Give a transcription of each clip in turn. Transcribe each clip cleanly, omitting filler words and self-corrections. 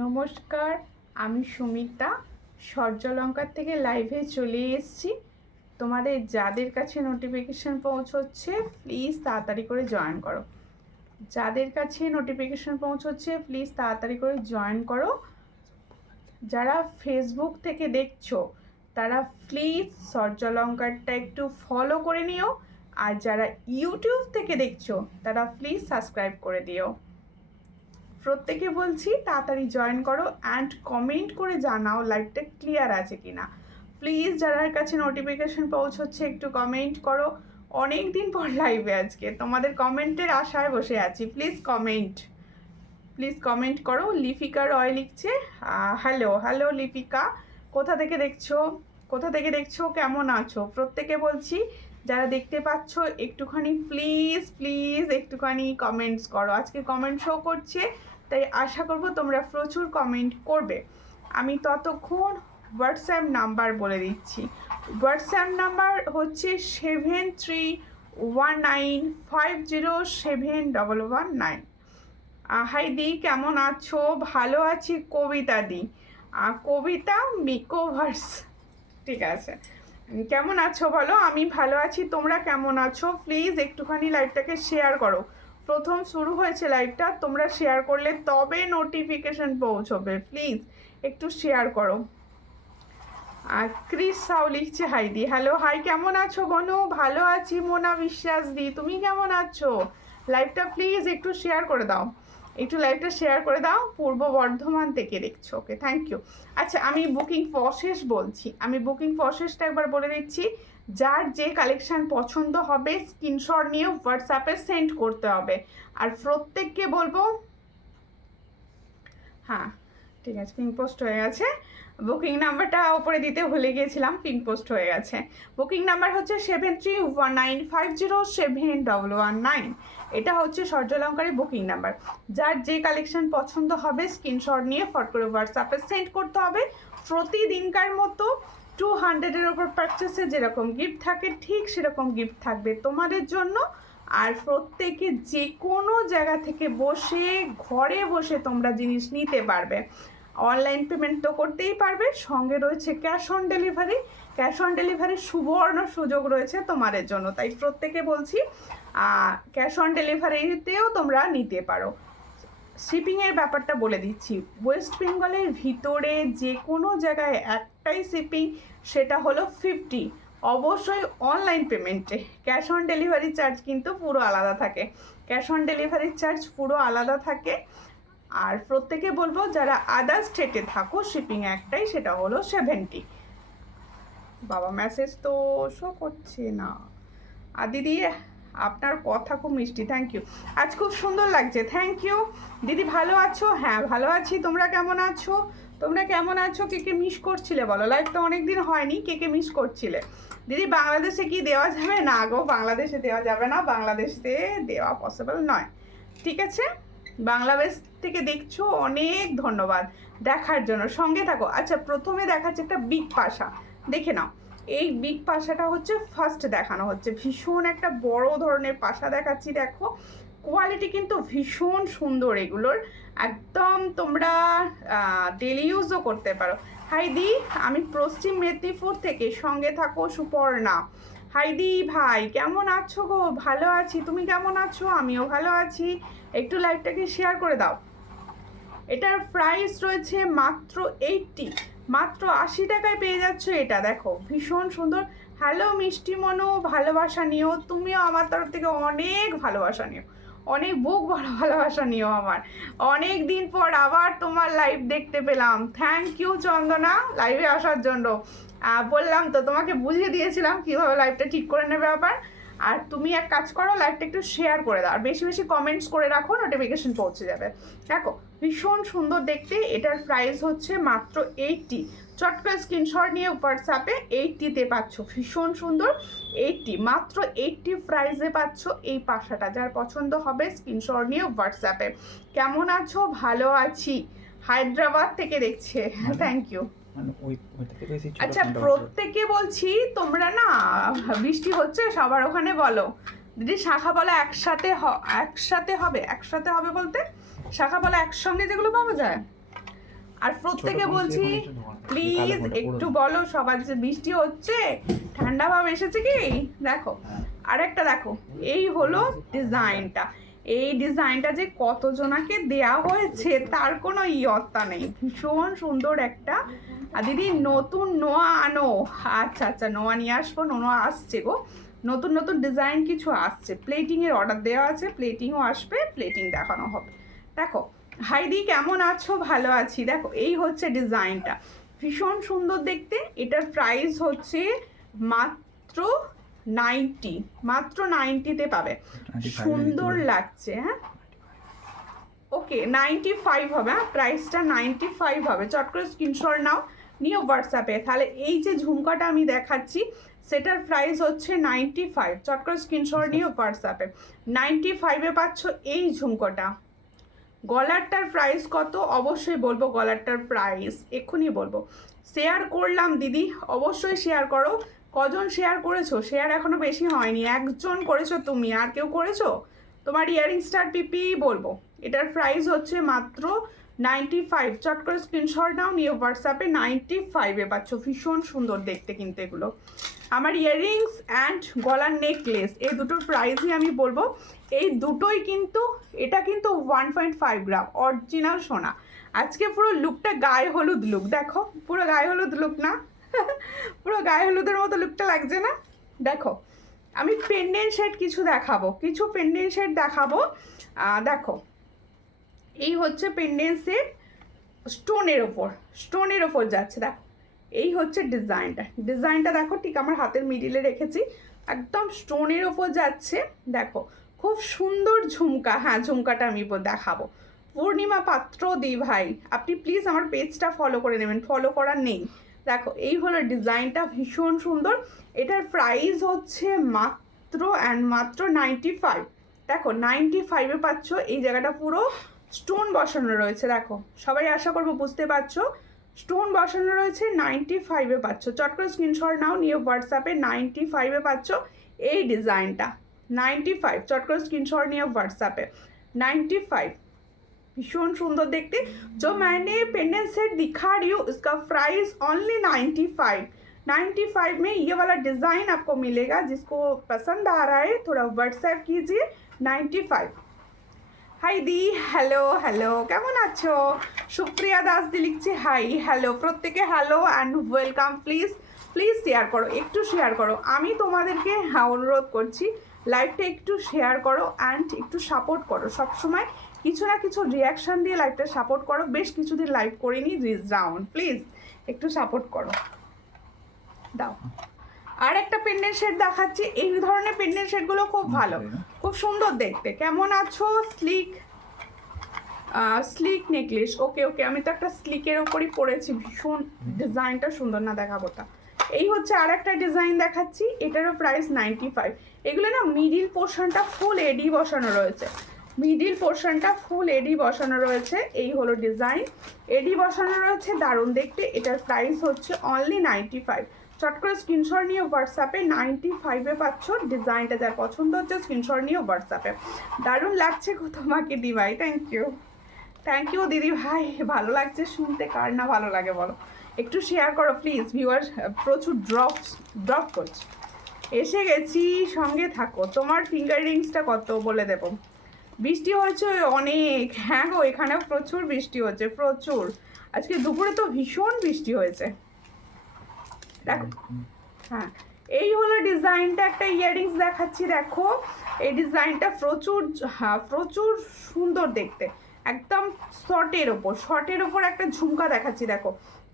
নমস্কার, আমি সুমিতা সূর্যলঙ্কার থেকে লাইভে চলে এসেছি। তোমাদের যাদের কাছে নোটিফিকেশন পৌঁছচ্ছে প্লিজ তাড়াতাড়ি করে জয়েন করো। যাদের কাছে নোটিফিকেশন পৌঁছচ্ছে প্লিজ তাড়াতাড়ি করে জয়েন করো। যারা ফেসবুক থেকে দেখছো তারা প্লিজ সূর্যলঙ্কারটা একটু ফলো করে নিও, আর যারা ইউটিউব থেকে দেখছো তারা প্লিজ সাবস্ক্রাইব করে দিও। প্রত্যেকে বলছি তাড়াতাড়ি জয়েন করো অ্যান্ড কমেন্ট করে জানাও লাইভটা ক্লিয়ার আছে কিনা। প্লিজ যারা কাছে নোটিফিকেশন পৌঁছচ্ছে একটু কমেন্ট করো। অনেক দিন পর লাইভে আজকে তোমাদের কমেন্টের আশায় বসে আছি। প্লিজ কমেন্ট করো। লিপিকা রয় লিখছে হ্যালো হ্যালো লিপিকা, কোথা থেকে দেখছো কেমন আছো? প্রত্যেকে বলছি যারা দেখতে পাচ্ছ একটুখানি প্লিজ একটুখানি কমেন্টস করো। আজকে কমেন্ট শো করছে, তাই আশা করব তোমরা প্রচুর কমেন্ট করবে। আমি ততক্ষণ হোয়াটসঅ্যাপ নাম্বার বলে দিচ্ছি। হোয়াটসঅ্যাপ নাম্বার হচ্ছে 7319507119। হাই দি, কেমন আছো? ভালো আছি কবিতা দি। কবিতা মিকোভার্স, ঠিক আছে। কেমন আছো বলো? আমি ভালো আছি, তোমরা কেমন আছো? প্লিজ একটুখানি লাইভটাকে শেয়ার করো। প্রথম শুরু হয়েছে লাইভটা, তোমরা শেয়ার করলে তবে নোটিফিকেশন পৌঁছবে। প্লিজ একটু শেয়ার করো। আর ক্রিস সাউ লিখছে হাই দি, হ্যালো হাই, কেমন আছো বনু? ভালো আছি মোনা বিশ্বাস দি, তুমি কেমন আছো? লাইভটা প্লিজ একটু শেয়ার করে দাও, একটু লাইভটা শেয়ার করে দাও। পূর্ব বর্ধমান থেকে দেখছো, ওকে, থ্যাংক ইউ। আচ্ছা, আমি বুকিং প্রসেস বলছি, আমি বুকিং প্রসেসটা একবার বলে দিচ্ছি। যার যে কালেকশান পছন্দ হবে স্ক্রিনশট নিয়ে হোয়াটসঅ্যাপে সেন্ড করতে হবে। আর প্রত্যেককে বলবো, হ্যাঁ ঠিক আছে, পিঙ্ক পোস্ট হয়ে গেছে। বুকিং নাম্বারটা ওপরে দিতে ভুলে গিয়েছিলাম, পিঙ্ক পোস্ট হয়ে গেছে। বুকিং নাম্বার হচ্ছে 7319507119। এটা হচ্ছে সূর্যলঙ্কারের বুকিং নাম্বার। যার যে কালেকশন পছন্দ হবে স্ক্রিনশট নিয়ে ফট করে হোয়াটসঅ্যাপে সেন্ড করতে হবে। প্রতিদিনকার মতো 200-এর ওপর পারচেসে যেরকম গিফট থাকে ঠিক সেরকম গিফট থাকবে তোমাদের জন্য। আর প্রত্যেকে যে কোনো জায়গা থেকে বসে ঘরে বসে তোমরা জিনিস নিতে পারবে। অনলাইন পেমেন্ট তো করতেই পারবে, সঙ্গে রয়েছে cash on delivery. Cash on ডেলিভারির সুবর্ণ সুযোগ রয়েছে তোমাদের জন্য, তাই প্রত্যেকে বলছি ক্যাশ অন ডেলিভারিতেও তোমরা নিতে পারো। শিপিংয়ের ব্যাপারটা বলে দিচ্ছি। ওয়েস্ট বেঙ্গলের ভিতরে যে কোনো জায়গায় একটাই শিপিং, সেটা হলো 50। অবশ্যই অনলাইন পেমেন্টে। ক্যাশ অন ডেলিভারি চার্জ কিন্তু পুরো আলাদা থাকে, ক্যাশ অন ডেলিভারির চার্জ পুরো আলাদা থাকে। আর প্রত্যেকে বলবো যারা আদার স্টেটে থাকো শিপিং একটাই, সেটা হলো 70। বাবা মেসেজ তো শো করছে না। আর দিদি আপনার কথা খুব মিষ্টি, থ্যাংক ইউ। আজ খুব সুন্দর লাগছে, থ্যাংক ইউ দিদি। ভালো আছো? হ্যাঁ ভালো আছি, তোমরা কেমন আছো? কে কে মিস করছিলে বলো? লাইভ তো অনেক দিন হয়নি, কে কে মিস করছিলে? দিদি বাংলাদেশে কি দেওয়া যাবে? না গো, বাংলাদেশে দেওয়া যাবে না, বাংলাদেশে দেওয়া পসিবল নয়, ঠিক আছে। বাংলাদেশ থেকে দেখছো, অনেক ধন্যবাদ দেখার জন্য, সঙ্গে থাকো। আচ্ছা, প্রথমে দেখাচ্ছে একটা বিগ পাশা, দেখে নাও। এই বিগ পাশাটা হচ্ছে ফার্স্ট দেখানো হচ্ছে, ভীষণ একটা বড় ধরনের পাশা দেখাচ্ছি। দেখো কোয়ালিটি কিন্তু ভীষণ সুন্দর এগুলোর, একদম তোমরা ডেলি ইউজও করতে পারো। হাইদি, আমি পশ্চিম মেদিনীপুর থেকে, সঙ্গে থাকো সুপর্ণা। হাইদি ভাই কেমন আছো গো? ভালো আছি, তুমি কেমন আছো? আমিও ভালো আছি। একটু লাইভটাকে শেয়ার করে দাও। এটার প্রাইস রয়েছে মাত্র 80, মাত্র 80 টাকায় পেয়ে যাচ্ছ এটা। দেখো ভীষণ সুন্দর। হ্যালো মিষ্টি মনো, ভালোবাসা নিও, তুমিও আমার তরফ থেকে অনেক ভালোবাসা নিও, অনেক বুক ভরা ভালোবাসা নিও। আমার অনেক দিন পর আবার তোমার লাইভ দেখতে পেলাম, থ্যাংক ইউ চন্দনা লাইভে আসার জন্য। বললাম তো তোমাকে, বুঝিয়ে দিয়েছিলাম কীভাবে লাইভটা ঠিক করে নেবে আবার। আর তুমি এক কাজ করো, লাইভটা একটু শেয়ার করে দাও আর বেশি বেশি কমেন্টস করে রাখো, নোটিফিকেশন পৌঁছে যাবে। দেখো ভীষণ সুন্দর দেখতে, এটার প্রাইস হচ্ছে মাত্র 80। চট করে স্ক্রিনশট নিয়ে হোয়াটসঅ্যাপে 80-তে পাচ্ছ, ভীষণ সুন্দর 80, মাত্র 80 প্রাইসে পাচ্ছ এই পাশাটা। যার পছন্দ হবে স্ক্রিনশট নিয়ে হোয়াটসঅ্যাপে। কেমন আছো? ভালো আছি, হায়দ্রাবাদ থেকে দেখছে, থ্যাংক ইউ। আচ্ছা, প্রত্যেকে বলছি তোমরা না, বৃষ্টি হচ্ছে সবার ওখানে, বলো দিদি শাখাপালা একসাথে হবে, একসাথে হবে বলতে শাখাপালা একসঙ্গে যেগুলো পাওয়া যায়, আর প্রত্যেকে বলছি প্লিজ একটু বলো, সবার যে বৃষ্টি হচ্ছে ঠান্ডা ভাব এসেছে কি দেখো। আরেকটা দেখো, এই হলো ডিজাইনটা। এই ডিজাইনটা যে কতজনাকে দেয়া হয়েছে তার কোনো ইয়ত্তা নেই, ভীষণ সুন্দর একটা। আর দিদি নতুন নোয়া আনো। আচ্ছা আচ্ছা, নোয়া নিয়ে আসবো, নোয়া আসছে গো, নতুন নতুন ডিজাইন কিছু আসছে। প্লেটিংয়ের অর্ডার দেওয়া আছে, প্লেটিংও আসবে, প্লেটিং দেখানো হবে। দেখো হাইদি কেমন আছো? ভালো আছি। দেখো এই হচ্ছে ডিজাইনটা, ভীষণ সুন্দর দেখতে। এটার প্রাইস হচ্ছে মাত্র 90, মাত্র 90-তে পাবে। সুন্দর লাগছে। হ্যাঁ ওকে, 95 হবে। হ্যাঁ প্রাইসটা 95 হবে। চট করে স্ক্রিনশট নাও, নিও হোয়াটসঅ্যাপে। তাহলে এই যে ঝুমকাটা আমি দেখাচ্ছি সেটার প্রাইস হচ্ছে 95। চট করে স্ক্রিনশট নিও হোয়াটসঅ্যাপে। 95-এ পাচ্ছ এই ঝুমকোটা। গলারটার প্রাইস কত অবশ্যই বলবো, গলারটার প্রাইস এক্ষুনি বলবো। শেয়ার করলাম দিদি, অবশ্যই শেয়ার করো। কজন শেয়ার করেছো? শেয়ার এখনো বেশি হয়নি, একজন করেছো তুমি, আর কেউ করেছো? তোমার ইয়ারিংসটার পিপি বলবো। এটার প্রাইস হচ্ছে মাত্র 95। চট করে স্ক্রিনশট নাও, নিয়ে হোয়াটসঅ্যাপে। 95-এ পাচ্ছ, ভীষণ সুন্দর দেখতে কিন্তু এগুলো। আমার ইয়াররিংস অ্যান্ড গলার নেকলেস এই দুটোর প্রাইসই আমি বলবো। এই দুটোই কিন্তু, এটা কিন্তু 1.5 গ্রাম অরিজিনাল সোনা। আজকে পুরো লুকটা গায়ে হলুদ লুক, দেখো পুরো গায়ে হলুদ লুক না? পুরো গায়ে হলুদের মতো লুকটা লাগছে না? দেখো আমি পেন্ডেন্ট সেট কিছু দেখাবো, কিছু পেন্ডেন্ট সেট দেখাবো। দেখো এই হচ্ছে পেন্ডেন্ট সেট, স্টোনের ওপর যাচ্ছে। দেখো এই হচ্ছে ডিজাইনটা দেখো, ঠিক আমার হাতের মিডিলে রেখেছি, একদম স্টোনের ওপর যাচ্ছে। দেখো খুব সুন্দর ঝুমকা। হ্যাঁ ঝুমকাটা আমি দেখাবো। পূর্ণিমা পাত্র দি ভাই, আপনি প্লিজ আমার পেজটা ফলো করে নেবেন, ফলো করার নেই। দেখো এই হলো ডিজাইনটা, ভীষণ সুন্দর। এটার প্রাইস হচ্ছে মাত্র মাত্র 95। দেখো 95-এ পাচ্ছ। এই জায়গাটা পুরো স্টোন বসানো রয়েছে, দেখো সবাই আশা করবো বুঝতে পারছো। স্টোন বসানো রয়েছে, 95-এ পাচ্ছ। চট করে স্ক্রিনশট নাও, নিয়ে হোয়াটসঅ্যাপে। 95-এ পাচ্ছ এই ডিজাইনটা, 95। চট করে স্ক্রিনশট নিয়ে হোয়াটসঅ্যাপে। 95 भीषण सुंदर देखते। जो मैंने पेंडेंट सेट दिखा रही हूँ इसका प्राइस ओनली 95। 95 में ये वाला डिज़ाइन आपको मिलेगा। जिसको पसंद आ रहा है थोड़ा व्हाट्सएप कीजिए। 95। हाई दी, हेलो हेलो केमन आछो? सुप्रिया दास दी लिखছে हाई हेलो, प्रत्येके hello and welcome. Please please share करो, एकटू शेयर करो। আমি তোমাদেরকে অনুরোধ করছি লাইভটা একটু শেয়ার করো অ্যান্ড একটু সাপোর্ট করো। সবসময় কিছু না কিছু রিয়াকশান দিয়ে লাইভটা সাপোর্ট করো। বেশ কিছুদিন লাইভ করিনি, রাউন্ড প্লিজ একটু সাপোর্ট করো, দাও। আর একটা পেন্ডেন্ট সেট দেখাচ্ছি। এই ধরনের পেন্ডেন্ট সেটগুলো খুব ভালো, খুব সুন্দর দেখতে। কেমন আছো? Slick necklace. ওকে ওকে, আমি তো একটা স্লিকের ওপরই পরেছি, ভীষণ ডিজাইনটা সুন্দর না? দেখাবোটা। এই হচ্ছে আর একটা ডিজাইন দেখাচ্ছি, এটারও প্রাইস 95। এগুলো না মিডিল পোর্শনটা ফুল এডি বসানো রয়েছে, মিডিল পোর্শনটা ফুল এডি বসানো রয়েছে। এই হলো ডিজাইন, এডি বসানো রয়েছে, দারুণ দেখতে। এটার প্রাইস হচ্ছে অনলি 95। চট করে স্ক্রিনশট নিয়ে হোয়াটসঅ্যাপে। 95-এ পাচ্ছ। ডিজাইনটা যার পছন্দ হচ্ছে স্ক্রিনশট নিয়ে হোয়াটসঅ্যাপে। দারুণ লাগছে গো তোমাকে দি ভাই, থ্যাংক ইউ দিদি ভাই। ভালো লাগছে শুনতে, কার না ভালো লাগে বলো? একটু শেয়ার করো প্লিজ। ভিউয়ার প্রচুর ড্রপ করছে। এসে গেছি, সঙ্গে থাকো। তোমার ফিঙ্গার রিংসটা কত বলে দেবো? বৃষ্টি হয়েছে অনেক। হ্যাঁ গো, এখানেও প্রচুর বৃষ্টি হচ্ছে, প্রচুর। আজকে দুপুরে তো ভীষণ বৃষ্টি হয়েছে। দেখো হ্যাঁ এই হলো ডিজাইনটা। একটা ইয়াররিংস দেখাচ্ছি, দেখো এই ডিজাইনটা প্রচুর সুন্দর দেখতে, একদম শর্টের ওপর একটা ঝুমকা দেখাচ্ছি। দেখো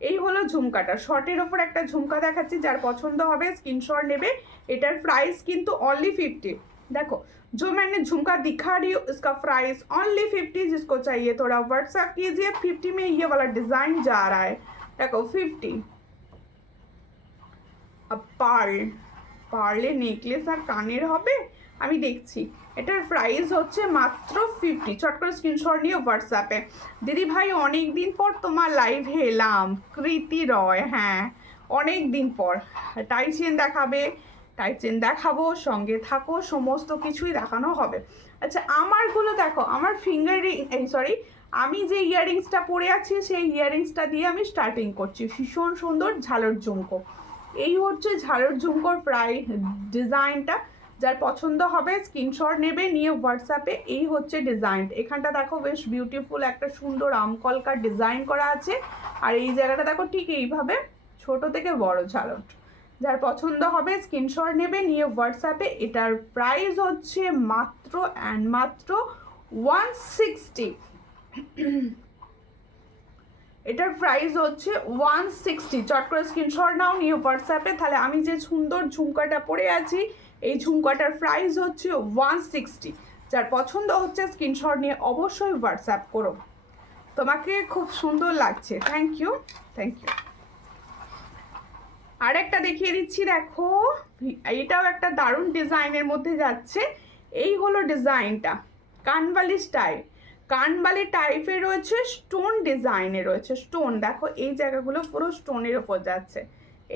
এই হলো ঝুমকাটা, শর্টের ওপর একটা ঝুমকা দেখাচ্ছি। যার পছন্দ হবে স্ক্রিনশট নেবে। এটার প্রাইস কিন্তু অনলি 50। देखो जो मैंने झुमका दिखा रही हूँ इसका प्राइस ओनली 50। जिसको चाहिए थोड़ा व्हाट्सएप कीजिए। 50 में ये वाला डिजाइन जा रहा है, देखो 50। अब পার্লে নেকলেস আর কানের হবে, আমি দেখছি। এটার প্রাইস হচ্ছে মাত্র 50। চট করে স্ক্রিনশট নিয়ে হোয়াটসঅ্যাপে। দিদি ভাই অনেক দিন পর তোমার লাইভে এলাম, কৃতি রয়। হ্যাঁ অনেক দিন পর। টাই চেন দেখাবে, টাই চেন দেখাবো, সঙ্গে থাকো, সমস্ত কিছুই দেখানো হবে। আচ্ছা আমারগুলো দেখো, আমার ফিঙ্গার রিং, এই সরি, আমি যে ইয়াররিংসটা পরে আছি সেই ইয়াররিংসটা দিয়ে আমি স্টার্টিং করছি। ভীষণ সুন্দর ঝালর ঝুমকো, এই হচ্ছে ঝালর ঝুমকোর প্রায় ডিজাইনটা। যার পছন্দ হবে স্ক্রিনশট নেবে, নিয়ে হোয়াটসঅ্যাপে। এই হচ্ছে ডিজাইন, এখানটা দেখো বেশ বিউটিফুল একটা সুন্দর আমকলকার ডিজাইন করা আছে। আর এই জায়গাটা দেখো ঠিক এইভাবে ছোট থেকে বড় ঝালর। যার পছন্দ হবে স্ক্রিনশট নেবে, নিয়ে হোয়াটসঅ্যাপে। এটার প্রাইস হচ্ছে মাত্র অ্যান্ড মাত্র 160। এটার প্রাইস হচ্ছে 160। চট করে স্ক্রিনশট নাও, নিয়ে হোয়াটসঅ্যাপে। তাহলে আমি যে সুন্দর ঝুমকাটা পরে আছি, এই ঝুমকাটার প্রাইস হচ্ছে 160। যার পছন্দ হচ্ছে স্ক্রিনশট নিয়ে অবশ্যই হোয়াটসঅ্যাপ করো। তোমাকে খুব সুন্দর লাগছে, থ্যাংক ইউ, থ্যাংক ইউ। আর একটা দেখিয়ে দিচ্ছি, দেখো এইটাও একটা দারুণ ডিজাইনের মধ্যে যাচ্ছে। এই হলো ডিজাইনটা, কানবালি স্টাইল, কানবালি টাইপের রয়েছে, স্টোন ডিজাইনে রয়েছে। স্টোন দেখো, এই জায়গাগুলো পুরো স্টোনের ওপর যাচ্ছে,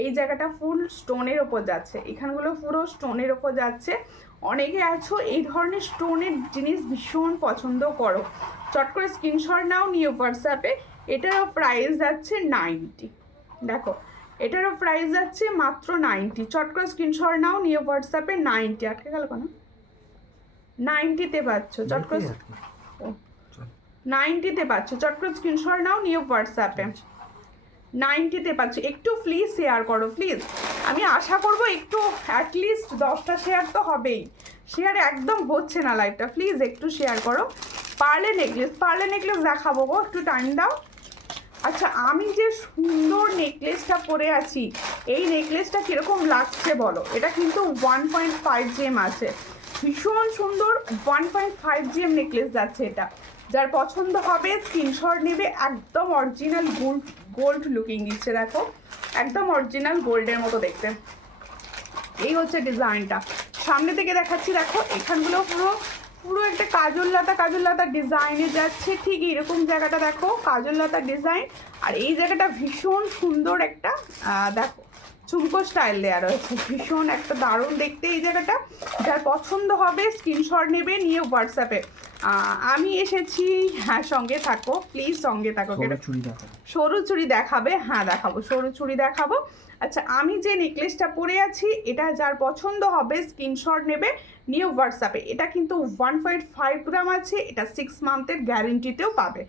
এই জায়গাটা ফুল স্টোনের ওপর যাচ্ছে, এখানগুলো পুরো স্টোনের ওপর যাচ্ছে। অনেকে আছো এই ধরনের স্টোনের জিনিস ভীষণ পছন্দ করো, চট করে স্ক্রিনশট নাও, নিয়ে হোয়াটসঅ্যাপে। এটারও প্রাইস যাচ্ছে 90। দেখো এটারও প্রাইস যাচ্ছে মাত্র 90। চট করে স্ক্রিনশট নাও, নিয়ে হোয়াটসঅ্যাপে। 90 আটকে গেল কেন? 90-তে পাচ্ছ, চট করে 90-তে পাচ্ছ, চট করে স্ক্রিনশট নাও, নিয়ে হোয়াটসঅ্যাপে। 90-তে পাচ্ছ। একটু প্লিজ শেয়ার করো প্লিজ, আমি আশা করবো একটু অ্যাটলিস্ট 10টা শেয়ার তো হবেই। শেয়ার একদম হচ্ছে না লাইভটা, প্লিজ একটু শেয়ার করো। পার্লে নেকলেস, পার্লে নেকলেস দেখাবো গো, একটু টাইম দাও। আচ্ছা আমি যে সুন্দর নেকলেসটা পরে আছি, এই নেকলেসটা কীরকম লাগছে বলো? এটা কিন্তু 1.5 GM আছে, ভীষণ সুন্দর 1.5 GM নেকলেস যাচ্ছে এটা। যার পছন্দ হবে স্ক্রিনশট নেবে। একদম অরিজিনাল গোল্ড, গোল্ড লুকিং দিচ্ছে, দেখো একদম অরিজিনাল গোল্ডের মতো দেখতে। এই হচ্ছে ডিজাইনটা, সামনে থেকে দেখাচ্ছি। দেখো এখানগুলো পুরো পুরো একটা কাজল লাতা ডিজাইনে যাচ্ছে, ঠিক এরকম জায়গাটা দেখো কাজল লাতা ডিজাইন। আর এই জায়গাটা ভীষণ সুন্দর একটা দেখো ঝুমকো স্টাইল দেওয়া রয়েছে, ভীষণ একটা দারুণ দেখতে এই জায়গাটা। যার পছন্দ হবে স্ক্রিনশট নেবে, নিয়ে হোয়াটসঅ্যাপে। আমি এসেছি, হ্যাঁ সঙ্গে থাকো প্লিজ, সঙ্গে থাকো। সরু চুড়ি দেখাবে? হ্যাঁ দেখাবো, সরু চুড়ি দেখাবো। আচ্ছা আমি যে নেকলেসটা পরে আছি, এটা যার পছন্দ হবে স্ক্রিনশট নেবে, নিয়ে হোয়াটসঅ্যাপে। এটা কিন্তু 1.5 গ্রাম আছে, এটা 6 মান্থের গ্যারেন্টিতেও পাবে।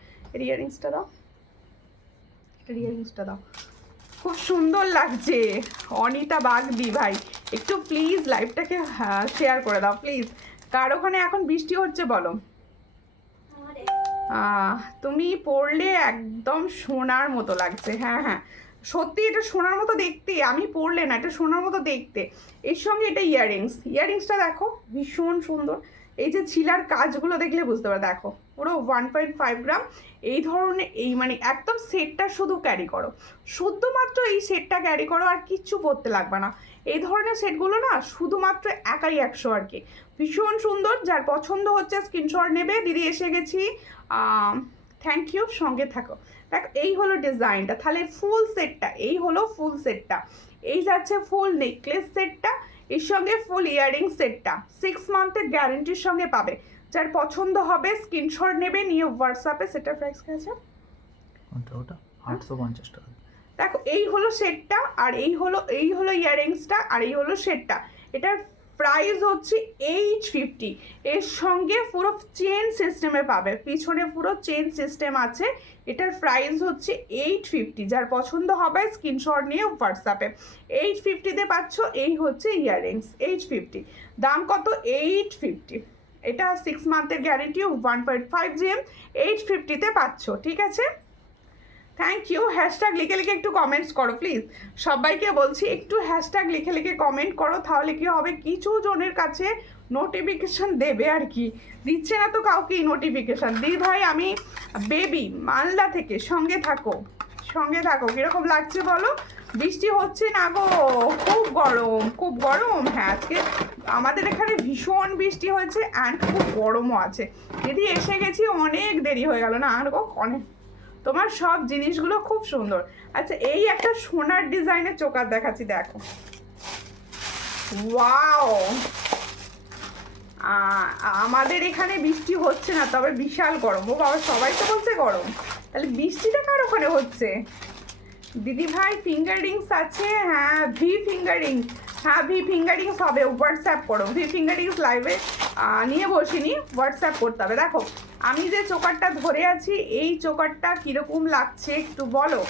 ইয়াররিংসটা দাও, এটা ইয়াররিংসটা দাও, খুব সুন্দর লাগছে। অনিতা বাগদি ভাই একটু প্লিজ লাইভটাকে শেয়ার করে দাও প্লিজ। কার ওখানে এখন বৃষ্টি হচ্ছে বলো? তুমি পরলে একদম সোনার মতো লাগছে। হ্যাঁ হ্যাঁ সত্যি এটা সোনার মতো দেখতে, আমি পরলে না, এটা সোনার মতো দেখতে। এর সঙ্গে এটা ইয়াররিংসটা দেখো ভীষণ সুন্দর। এই যে ছিলার কাজগুলো দেখলে বুঝতে পারো, দেখো পুরো 1.5 গ্রাম। এই ধরনের এই মানে একদম সেটটা শুধু ক্যারি করো, শুধুমাত্র এই সেটটা ক্যারি করো, আর কিচ্ছু পরতে লাগবে না। এই ধরনের সেটগুলো না শুধুমাত্র একাই 100 আর কি, ভীষণ সুন্দর। যার পছন্দ হচ্ছে স্ক্রিনশট নেবে। দিদি এসে গেছি, থ্যাংক ইউ, সঙ্গে থাকো। দেখ এই হলো ডিজাইনটা, তাহলে ফুল সেটটা, এই হলো ফুল সেটটা। এই যাচ্ছে ফুল নেকলেস সেটটা, এর সঙ্গে ফুল ইয়াররিং সেটটা 6 মান্থের গ্যারেন্টির সঙ্গে পাবে। যার পছন্দ হবে স্ক্রিনশট নেবে, নিয়ে হোয়াটসঅ্যাপে। সেটার প্রাইস কি আছে? ওটা 850 টাকা। দেখো এই হলো সেটটা, আর এই হলো ইয়াররিংসটা, আর এই হলো সেটটা। এটার প্রাইস হচ্ছে 850। এর সঙ্গে পুরো চেন সিস্টেমে পাবে, পিছনে পুরো চেন সিস্টেম আছে। এটার প্রাইস হচ্ছে 850। যার পছন্দ হবে স্ক্রিনশট নিয়ে হোয়াটসঅ্যাপে। 850-তে পাচ্ছ। এই হচ্ছে ইয়াররিংস 850, দাম কত? 850। এটা 6 মান্থের গ্যারেন্টি, 1.5 GM, 850-তে পাচ্ছ। ঠিক আছে, থ্যাংক ইউ। হ্যাশট্যাগ লিখে লিখে একটু কমেন্টস করো প্লিজ, সবাইকে বলছি একটু হ্যাশট্যাগ লিখে লিখে কমেন্ট করো, তাহলে কি হবে কিছু জনের কাছে নোটিফিকেশান দেবে আর কি, দিচ্ছে না তো কাউকেই নোটিফিকেশান। দি ভাই আমি বেবি মালদা থেকে, সঙ্গে থাকো সঙ্গে থাকো। কীরকম লাগছে বলো? বৃষ্টি হচ্ছে না গো, খুব গরম খুব গরম। হ্যাঁ আজকে আমাদের এখানে ভীষণ বৃষ্টি হয়েছে, অ্যান্ড খুব গরমও আছে। দিদি এসে গেছি, অনেক দেরি হয়ে গেল না আর গো, অনেক। তোমার সব জিনিসগুলো খুব সুন্দর। আচ্ছা এই একটা সোনার ডিজাইনের চোকার দেখাচ্ছি, দেখো ওয়াও। আমাদের এখানে বৃষ্টি হচ্ছে না, তবে বিশাল গরম। ও বাবা, সবাই তো বলছে গরম, তাহলে বৃষ্টিটা কার ওখানে হচ্ছে? দিদি ভাই ফিঙ্গার রিংস আছে? হ্যাঁ, ভি ফিঙ্গার রিংস, হ্যাঁ ভি ফিঙ্গার রিংস হবে, হোয়াটসঅ্যাপ করো। ভি ফিঙ্গার রিংস লাইভে নিয়ে বসিনি, হোয়াটসঅ্যাপ করতে হবে। দেখো আমি যে চোকারটা ধরে আছি, এই চোকারটা কীরকম লাগছে একটু বলো,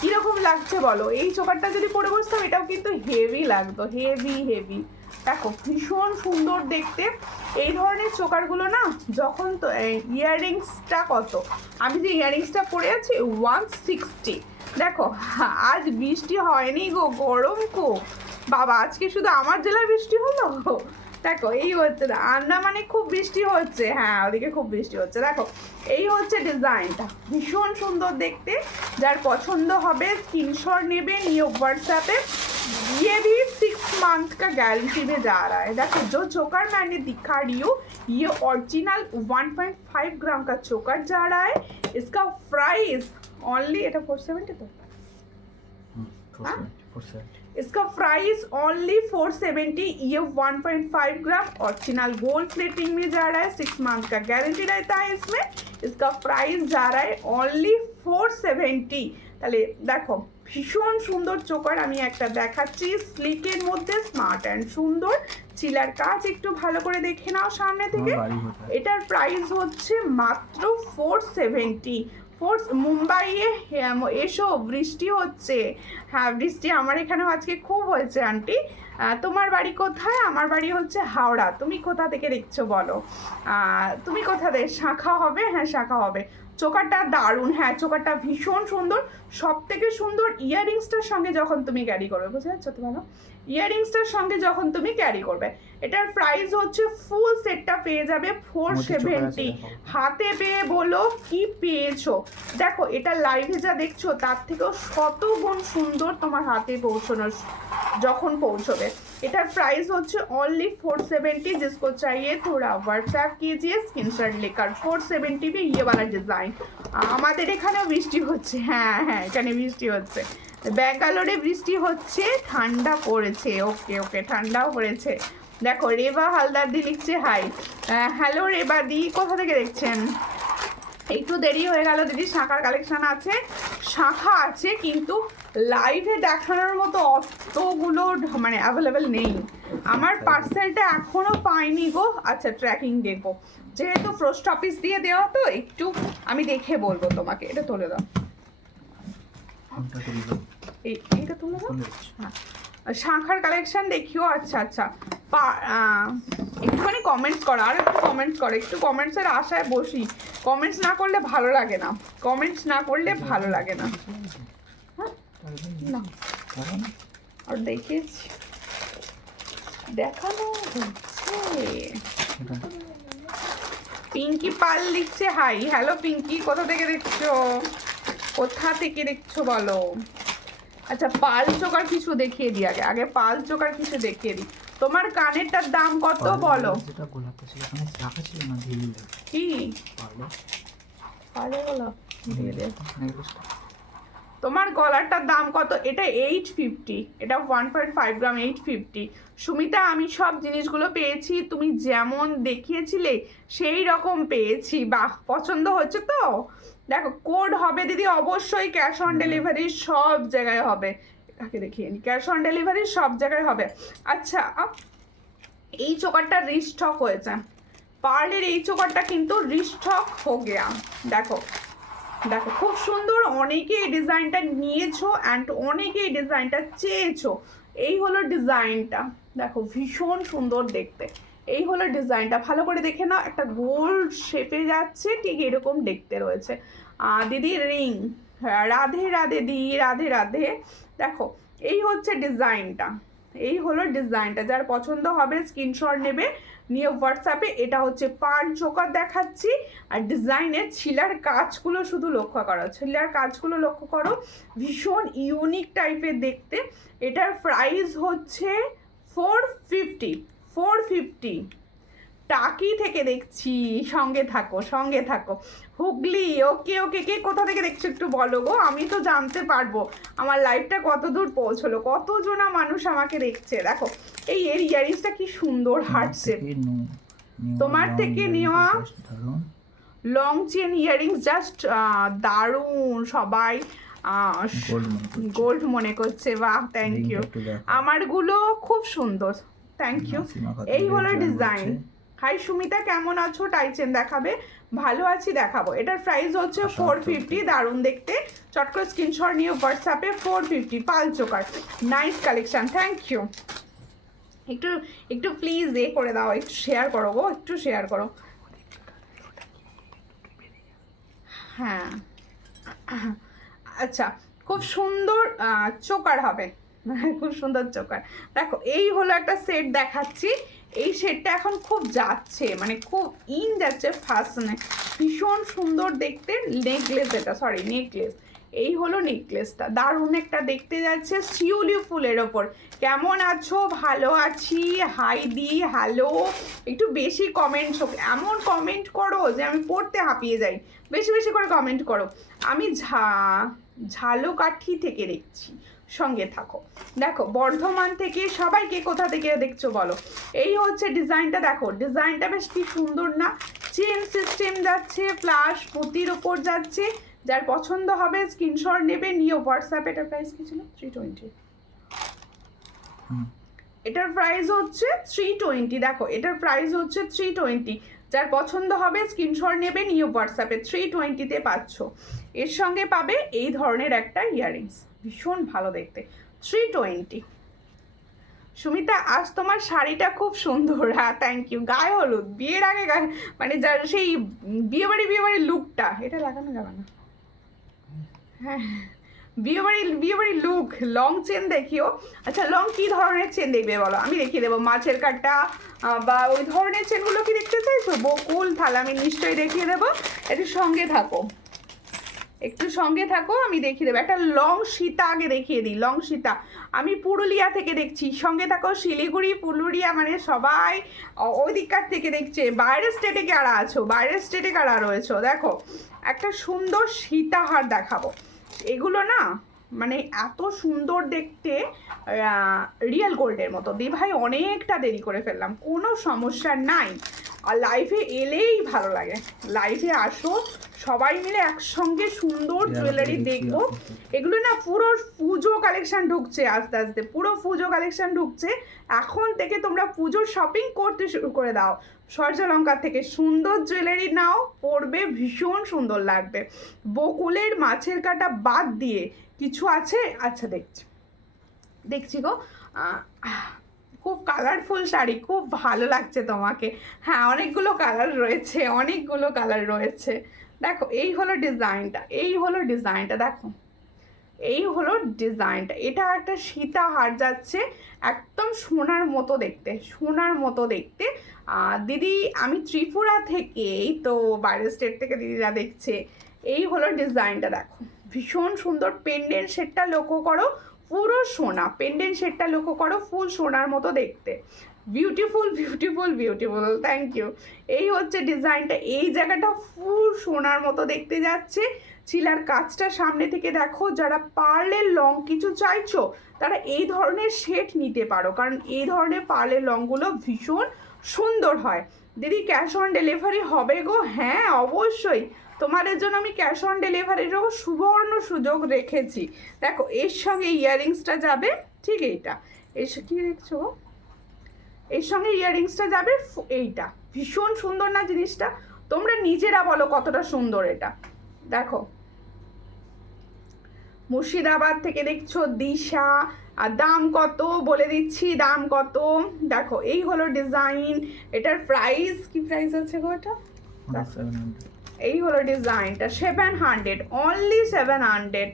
কীরকম লাগছে বলো। এই চোকারটা যদি পরে বসতাম এটাও কিন্তু হেভি লাগতো, হেভি হেভি। দেখো ভীষণ সুন্দর দেখতে। এই ধরনের চোকারগুলো না যখন তো ইয়াররিংসটা কত, আমি যে ইয়াররিংসটা পরে আছি 160। দেখো আজ বৃষ্টি হয়নি গো, গরম খুব বাবা। আজকে শুধু আমার জেলায় বৃষ্টি হলো। দেখো এই হচ্ছে না, আন্দামানে খুব বৃষ্টি হচ্ছে, হ্যাঁ ওদিকে খুব বৃষ্টি হচ্ছে। দেখো এই হচ্ছে ডিজাইনটা, ভীষণ সুন্দর দেখতে। যার পছন্দ হবে স্ক্रीनशॉट নেবে, নিয়ে व्हाट्सएप ये भी 6 मंथ का गारंटी में जा रहा है। देखो जो चोकर मैंने दिखा रही हूँ, ये ओरिजिनल 1.5 ग्राम का चोकर जा रहा है। इसका प्राइस ओनली, এটা 470 তো, 470 इसका प्राइस ओनली 470। ये 1.5 ग्राम ओरिजिनल गोल्ड प्लेटिंग में जा रहा है, 6 मंथ का गारंटी रहता है इसमें। इसका प्राइस जा रहा है ओनली 470। তাহলে দেখো ভীষণ সুন্দর চোকার, আমি একটা দেখাচ্ছি স্লিকের মধ্যে, স্মার্ট অ্যান্ড সুন্দর। চিলার কাজ একটু ভালো করে দেখে নাও সামনে থেকে। এটার প্রাইস হচ্ছে মাত্র 470। মুম্বাইয়ে এসো, বৃষ্টি হচ্ছে। হ্যাঁ বৃষ্টি আমার এখানেও আজকে খুব হয়েছে আন্টি। তোমার বাড়ি কোথায়? আমার বাড়ি হচ্ছে হাওড়া। তুমি কোথা থেকে দেখছো বলো? তুমি কোথা থেকে? শাখা হবে? হ্যাঁ শাখা হবে। চোকারটা দারুণ, হ্যাঁ চোকারটা ভীষণ সুন্দর। সব থেকে সুন্দর ইয়াররিংসটার সঙ্গে যখন তুমি ক্যারি করবে, বুঝতে পারছো তো ভালো? ইয়াররিংসটার সঙ্গে যখন তুমি ক্যারি করবে, এটার প্রাইস হচ্ছে ফুল সেটটা পেয়ে যাবে 470। হাতে পেয়ে বলো কি পেয়েছো। দেখো এটা লাইভে যা দেখছো তার থেকেও শতগুণ সুন্দর তোমার হাতে পৌঁছানোর যখন পৌঁছবে। এটার প্রাইস হচ্ছে ओनली 470। जिसको चाहिए थोड़ा व्हाट्सएप कीजिए, स्क्रीनशॉट लेकर। 470 में ये वाला डिज़ाइन। আমাদের এখানেও বৃষ্টি হচ্ছে, হ্যাঁ হ্যাঁ এখানে বৃষ্টি হচ্ছে। ব্যাঙ্গালোরে বৃষ্টি হচ্ছে, ঠান্ডা পড়েছে। ওকে ওকে, ঠান্ডাও পড়েছে। দেখো রেবা হালদার দি লিখছে হাই। হ্যালো রেবা দি, কোথা থেকে দেখছেন? একটু দেরি হয়ে গেল দিদি, শাখার কালেকশন আছে, শাখা আছে কিন্তু লাইভে দেখানোর মতো অতগুলো মানে অ্যাভেলেবেল নেই। আমার পার্সেলটা এখনো পাইনি গো। আচ্ছা ট্র্যাকিং দেখবো, যেহেতু পোস্ট অফিস দিয়ে দেওয়া তো একটু আমি দেখে বলবো তোমাকে। এটা তুলে দাও, এইটা তুলে দাও। হ্যাঁ শাখার কালেকশন দেখিও। আচ্ছা আচ্ছা, একটুখানি কমেন্টস করো, আর একটু কমেন্টস করো, একটু কমেন্টসের আশায় বসি। কমেন্টস না করলে ভালো লাগে না, কমেন্টস না করলে ভালো লাগে না। হ্যাঁ না আর দেখিয়েছি, দেখানো হচ্ছে। পিঙ্কি পাল লিখছে হাই। হ্যালো পিঙ্কি, কোথা থেকে দেখছো? কোথা থেকে দেখছো বলো? আচ্ছা পাল চোকার কিছু দেখিয়ে দিই, আগে আগে পাল চোকার কিছু দেখিয়ে দিই। তোমার কানেরটার দাম কত বলো? যেটা গোলাপটা ছিল ওখানে রাখা ছিল না, ঢিল কি পারলে পালে গোলাপ দিয়ে দে। নেকলেসটা তোমার গলারটার দাম কত? এটা 850, এটা 1.5 গ্রাম 850। সুমিতা আমি সব জিনিসগুলো পেয়েছি, তুমি যেমন দেখিয়েছিলে সেই রকম পেয়েছি। বাহ, পছন্দ হচ্ছে তো? দেখো কোড হবে দিদি, অবশ্যই ক্যাশ অন ডেলিভারি সব জায়গায় হবে। কাকে দেখিয়ে নি, ক্যাশ অন ডেলিভারি সব জায়গায় হবে। আচ্ছা এই চোকারটা রিস্টক হয়েছে, পার্লের এই চোকারটা কিন্তু রিস্টক হো গেয়া। দেখো দেখো খুব সুন্দর, অনেকে এই ডিজাইনটা নিয়েছো অ্যান্ড অনেকে এই ডিজাইনটা চেয়েছো। এই হলো ডিজাইনটা, দেখো ভীষণ সুন্দর দেখতে। এই হলো ডিজাইনটা, ভালো করে দেখে নাও, একটা গোল শেপে যাচ্ছে, ঠিক এরকম দেখতে রয়েছে। দিদি রিং, রাধে রাধে দি, রাধে রাধে। দেখো এই হচ্ছে ডিজাইনটা, এই হলো ডিজাইনটা। যার পছন্দ হবে স্ক্রিনশট নেবে, নিয়ে হোয়াটসঅ্যাপে। এটা হচ্ছে পার চোকার দেখাচ্ছি, আর ডিজাইনের ছিলার কাজগুলো শুধু লক্ষ্য করো, ছিলার কাজগুলো লক্ষ্য করো, ভীষণ ইউনিক টাইপের দেখতে। এটার প্রাইস হচ্ছে 450। টাকি থেকে দেখছি, সঙ্গে থাকো সঙ্গে থাকো। হুগলি, ওকে ওকে, কে কোথা থেকে দেখছো একটু বলো গো, আমি তো জানতে পারবো আমার লাইভটা কত দূর পৌঁছলো, কতজনা মানুষ আমাকে দেখছে। দেখো এই এর ইয়ারিংসটা কি সুন্দর হার্ট শেপ, তোমার থেকে নেওয়া দারুণ লং চেন ইয়ারিংস জাস্ট দারুণ, সবাই গোল্ড মনে করছে। বাহ, থ্যাংক ইউ। আমারগুলো খুব সুন্দর, থ্যাংক ইউ। এই হলো ডিজাইন। হাই সুমিতা, কেমন আছো? টাইচেন দেখাবে? ভালো আছি, দেখাবো। এটার প্রাইস হচ্ছে 450, দারুণ দেখতে। চট করে স্ক্রিনশট নিয়ে হোয়াটসঅ্যাপে 450 পাল choker nice collection, thank you. একটু একটু প্লিজ করে দাও, একটু শেয়ার করো গো, একটু শেয়ার করো। হ্যাঁ আচ্ছা, খুব সুন্দর চোকার হবে, খুব সুন্দর চোকার। দেখো এই হলো একটা সেট দেখাচ্ছি। এই সেটটা এখন খুব যাচ্ছে, মানে খুব যাচ্ছে ফ্যাশনে, ভীষণ সুন্দর দেখতে। নেকলেস, এটা সরি নেকলেস, এই হলো নেকলেসটা, দারুণ একটা দেখতে যাচ্ছে শিউলি ফুলের ওপর। কেমন আছো? ভালো আছি, হাই দি, হ্যালো। একটু বেশি কমেন্টস, এমন কমেন্ট করো যে আমি পড়তে হাঁপিয়ে যাই, বেশি বেশি করে কমেন্ট করো। আমি ঝালকাঠি থেকে দেখছি, সঙ্গে থাকো। দেখো বর্ধমান থেকে সবাইকে কোথা থেকে দেখছো বলো। এই হচ্ছে ডিজাইনটা, দেখো ডিজাইনটা বেশ কি সুন্দর না? চেন সিস্টেম যাচ্ছে, প্লাস পুঁতির ওপর যাচ্ছে। যার পছন্দ হবে স্ক্রিনশট নেবে, নিয়ে হোয়াটসঅ্যাপ। এটার প্রাইস কি ছিল? 320। এটার প্রাইস হচ্ছে 320। দেখো এটার প্রাইস হচ্ছে 320। যার পছন্দ হবে স্ক্রিনশট নেবে, নিয়ে হোয়াটসঅ্যাপে 320-তে পাচ্ছ। এর সঙ্গে পাবে এই ধরনের একটা ইয়াররিংস, ভীষণ ভালো দেখতে, 320। সুমিতা, আজ তোমার শাড়িটা খুব সুন্দর। হ্যাঁ থ্যাংক ইউ। গায়ে হলুদ, বিয়ের আগে মানে যার সেই বিয়েবাড়ি লুকটা, এটা লাগানো যাবে না। হ্যাঁ বিয়েবাড়ি লুক। লং চেন দেখিও। আচ্ছা লং কি ধরনের চেন দেখবে বলো, আমি দেখিয়ে দেবো। মাছের কাটা বা ওই ধরনের চেনগুলো কি দেখতে চাইছো? বকুল, তাহলে আমি নিশ্চয়ই দেখিয়ে দেবো। একটু সঙ্গে থাকো, একটু সঙ্গে থাকো, আমি দেখিয়ে দেবো। একটা লং সীতা আগে দেখিয়ে দিই, লং সীতা। আমি পুরুলিয়া থেকে দেখছি, সঙ্গে থাকো। শিলিগুড়ি, পুরুলিয়া, মানে সবাই ওই দিককার থেকে দেখছে। বাইরের স্টেটে কারা আছো? বাইরের স্টেটে কারা রয়েছো? দেখো একটা সুন্দর সীতাহার দেখাবো। এগুলো না মানে এত সুন্দর দেখতে, রিয়েল গোল্ডের মতো। দি ভাই অনেকটা দেরি করে ফেললাম, কোনো সমস্যা নাই। আর লাইভে এলেই ভালো লাগে, লাইভে আসো, সবাই মিলে একসঙ্গে সুন্দর জুয়েলারি দেখবো। এগুলো না পুরো পুজো কালেকশন ঢুকছে, আস্তে আস্তে পুরো পুজো কালেকশন ঢুকছে। এখন থেকে তোমরা পুজোর শপিং করতে শুরু করে দাও। সূর্যালঙ্কার থেকে সুন্দর জুয়েলারি নাও, পরবে, ভীষণ সুন্দর লাগবে। বকুলের মাছের কাটা বাদ দিয়ে কিছু আছে? আচ্ছা দেখছি গো, খুব কালারফুল শাড়ি, খুব ভালো লাগছে তোমাকে। হ্যাঁ অনেকগুলো কালার রয়েছে, অনেকগুলো কালার রয়েছে। দেখো এই হলো ডিজাইনটা, এই হলো ডিজাইনটা, দেখো এই হলো ডিজাইনটা। এটা একটা সীতাহার যাচ্ছে, একদম সোনার মতো দেখতে, সোনার মতো দেখতে। দিদি আমি ত্রিপুরা থেকে, এই তো বাইরের স্টেট থেকে দিদিরা দেখছে। এই হলো ডিজাইনটা, দেখো ভীষণ সুন্দর। পেন্ডেন্ট সেটটা লক্ষ্য করো, পুরো সোনা। পেন্ডেন্ট সেটটা লক্ষ্য করো, ফুল সোনার মতো দেখতে। Beautiful beautiful beautiful, thank you. এই হচ্ছে ডিজাইনটা, এই জায়গাটা ফুল সোনার মতো দেখতে যাচ্ছে। চিলার কাজটা সামনে থেকে দেখো। যারা পার্লের লং কিছু চাইছো তারা এই ধরনের সেট নিতে পারো, কারণ এই ধরনের পার্লের লংগুলো ভীষণ সুন্দর হয়। দিদি ক্যাশ অন ডেলিভারি হবে গো? হ্যাঁ অবশ্যই, তোমাদের জন্য আমি ক্যাশ অন ডেলিভারির সুবর্ণ সুযোগ রেখেছি। দেখো এর সঙ্গে ইয়াররিংসটা যাবে, ঠিক এইটা, এসে কি দেখছো, এর সঙ্গে ইয়াররিংসটা যাবে। এইটা ভীষণ সুন্দর না জিনিসটা? তোমরা নিজেরা বলো কতটা সুন্দর এটা। দেখো মুর্শিদাবাদ থেকে দেখছো, দিশা। আর দাম কত বলে দিচ্ছি, দাম কত। দেখো এই হলো ডিজাইন। এটার প্রাইস কি, প্রাইস আছে গো এটা? এই হলো ডিজাইনটা, 700, অনলি 700।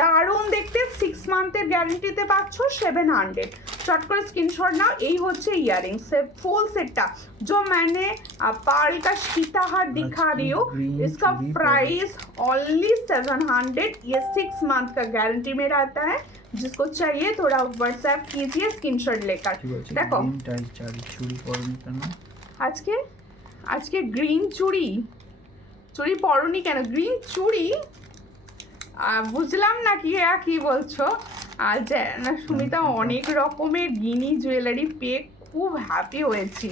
দারুণ দেখতে, 6 মান্থের গ্যারেন্টিতে পাচ্ছ, 700। शॉर्ट कर स्क्रीनशॉट नाउ। यही होच्छे इयरिंग से फुल सेटटा जो मैंने पर्ल का सीताहार दिखा रही हूँ, इसका प्राइस ओनली 700। ये 6 मंथ का गारंटी में रहता है। जिसको चाहिए थोड़ा व्हाट्सएप कीजिए स्क्रीनशॉट लेकर। देखो आज के ग्रीन चूड़ी चूड़ी পরনি কেন? গ্রিন চুড়ি বুঝলাম না কি বলছো। আর সুমিতা অনেক রকমের গিনি জুয়েলারি পেয়ে খুব হ্যাপি হয়েছি।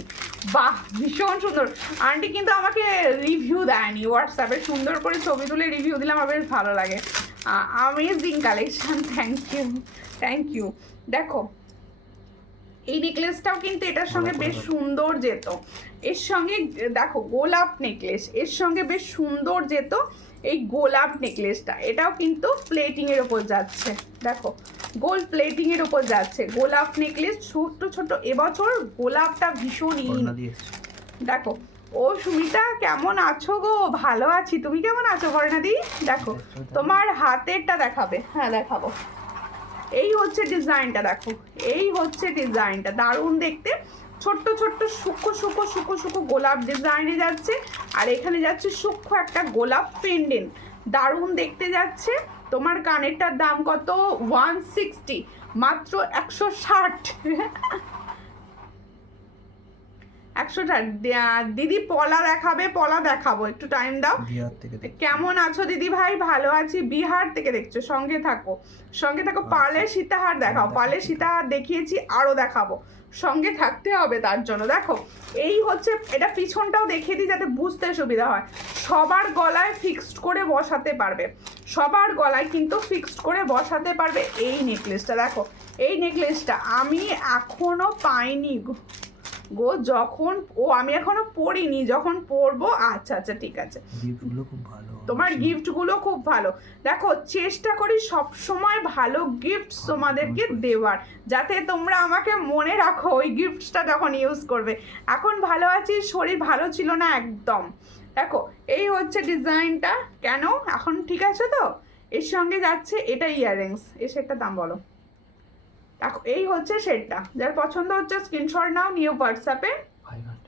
বাহ, ভীষণ সুন্দর। আন্টি কিন্তু আমাকে রিভিউ দেয়নি, হোয়াটসঅ্যাপে সুন্দর করে ছবি তুলে রিভিউ দিলে আমার বেশ ভালো লাগে। Amazing collection, thank you thank you. দেখো এই নেকলেসটাও কিন্তু এটার সঙ্গে বেশ সুন্দর যেত, এর সঙ্গে দেখো গোলাপ নেকলেস, এর সঙ্গে বেশ সুন্দর যেত এই গোলাপ নেকলেসটা। এটাও কিন্তু প্লেটিং এর ওপর যাচ্ছে, দেখো গোল্ড প্লেটিং এর ওপর যাচ্ছে গোলাপ নেকলেস, ছোট ছোট। এবছর গোলাপটা ভীষণ ইন। দেখো ও সুমিতা কেমন আছো গো? ভালো আছি, তুমি কেমন আছো বর্ণাদি? দেখো তোমার হাতেরটা দেখাবে, হ্যাঁ দেখাবো। এই হচ্ছে ডিজাইনটা, দেখো এই হচ্ছে ডিজাইনটা, দারুণ দেখতে। ছোট্ট ছোট্ট সূক্ষ্ম সূক্ষ্ম সূক্ষ্ম সূক্ষ্ম গোলাপ ডিজাইনে যাচ্ছে, আর এখানে যাচ্ছে সূক্ষ্ম একটা গোলাপ পেন্ডেন্ট, দারুণ দেখতে যাচ্ছে। তোমার কানেরটার দাম কত? 160, মাত্র 160। 160। দিদি পলা দেখাবে, পলা দেখাবো, একটু টাইম দাও। কেমন আছো দিদি ভাই? ভালো আছি, বিহার থেকে দেখছো, সঙ্গে থাকো সঙ্গে থাকো। পার্লের সীতাহার দেখাও, পার্লের সীতাহার দেখিয়েছি, আরো দেখাবো, সঙ্গে থাকতে হবে তার জন্য। দেখো এই হচ্ছে, এটা পিছনটাও দেখিয়ে দিই যাতে বুঝতে সুবিধা হয়। সবার গলায় ফিক্সড করে বসাতে পারবে, সবার গলায় কিন্তু ফিক্সড করে বসাতে পারবে এই নেকলেসটা। দেখো এই নেকলেসটা আমি এখনো পাইনি গো, যখন আমি এখনো পড়িনি, যখন পরবো। আচ্ছা আচ্ছা ঠিক আছে, গিফটগুলো খুব ভালো, তোমার গিফটগুলো খুব ভালো। দেখো চেষ্টা করি সব সময় ভালো গিফট তোমাদেরকে দেওয়ার, যাতে তোমরা আমাকে মনে রাখো ওই গিফটটা যখন ইউজ করবে। এখন ভালো আছি, শরীর ভালো ছিল না একদম। দেখো এই হচ্ছে ডিজাইনটা, কেন এখন ঠিক আছে তো? এর সঙ্গে যাচ্ছে এটা ইয়াররিংস, এই সেটটার দাম বলো। দেখো এই হচ্ছে সেটটা, যার পছন্দ হচ্ছে স্ক্রিনশট নাও, নিউ व्हाट्सएप पे। 500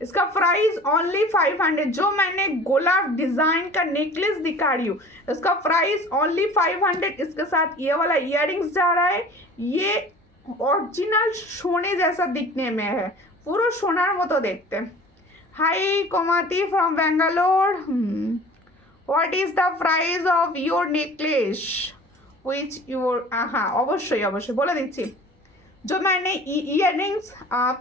इसका प्राइस ओनली 500। जो मैंने गोलाप डिजाइन का नेकलेस दिखा रही हूँ, इसका प्राइस ओनली 500। इसके साथ ये वाला इयररिंग्स जा रहा है, ये ओरिजिनल सोने जैसा दिखने में है, पूरा सोनार मतो देखते। Hi Komathi from Bangalore, what is the price of your necklace which your हाँ अवश्य अवश्य बोला दीजिए। जो मैंने इयररिंग्स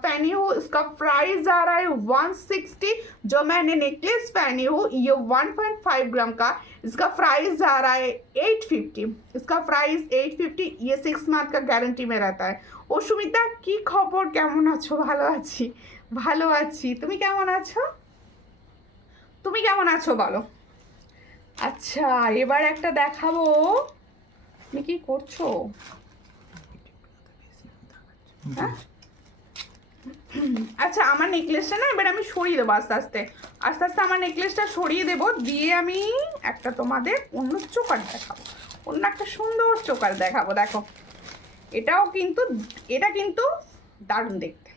पहनी हूँ इसका प्राइस आ रहा है 160। जो मैंने नेकलेस पहनी हूँ ये 1.5 ग्राम का, इसका प्राइस आ रहा है 850। इसका प्राइस 850, ये 6 मंथ का गारंटी में रहता है। ও সুমিতা কি খবর, কেমন আছো? ভালো আছি ভালো আছি, তুমি কেমন আছো? তুমি কেমন আছো বলো। আচ্ছা এবার একটা দেখাবো, তুমি কি করছো? আচ্ছা আমার নেকলেসটা না এবার আমি সরিয়ে দেবো আস্তে আস্তে আস্তে আস্তে, আমার নেকলেসটা সরিয়ে দেবো, দিয়ে আমি একটা তোমাদের অন্য চোকার দেখাবো, অন্য একটা সুন্দর চোকার দেখাবো। দেখো এটাও কিন্তু, এটা কিন্তু দারুণ দেখতে।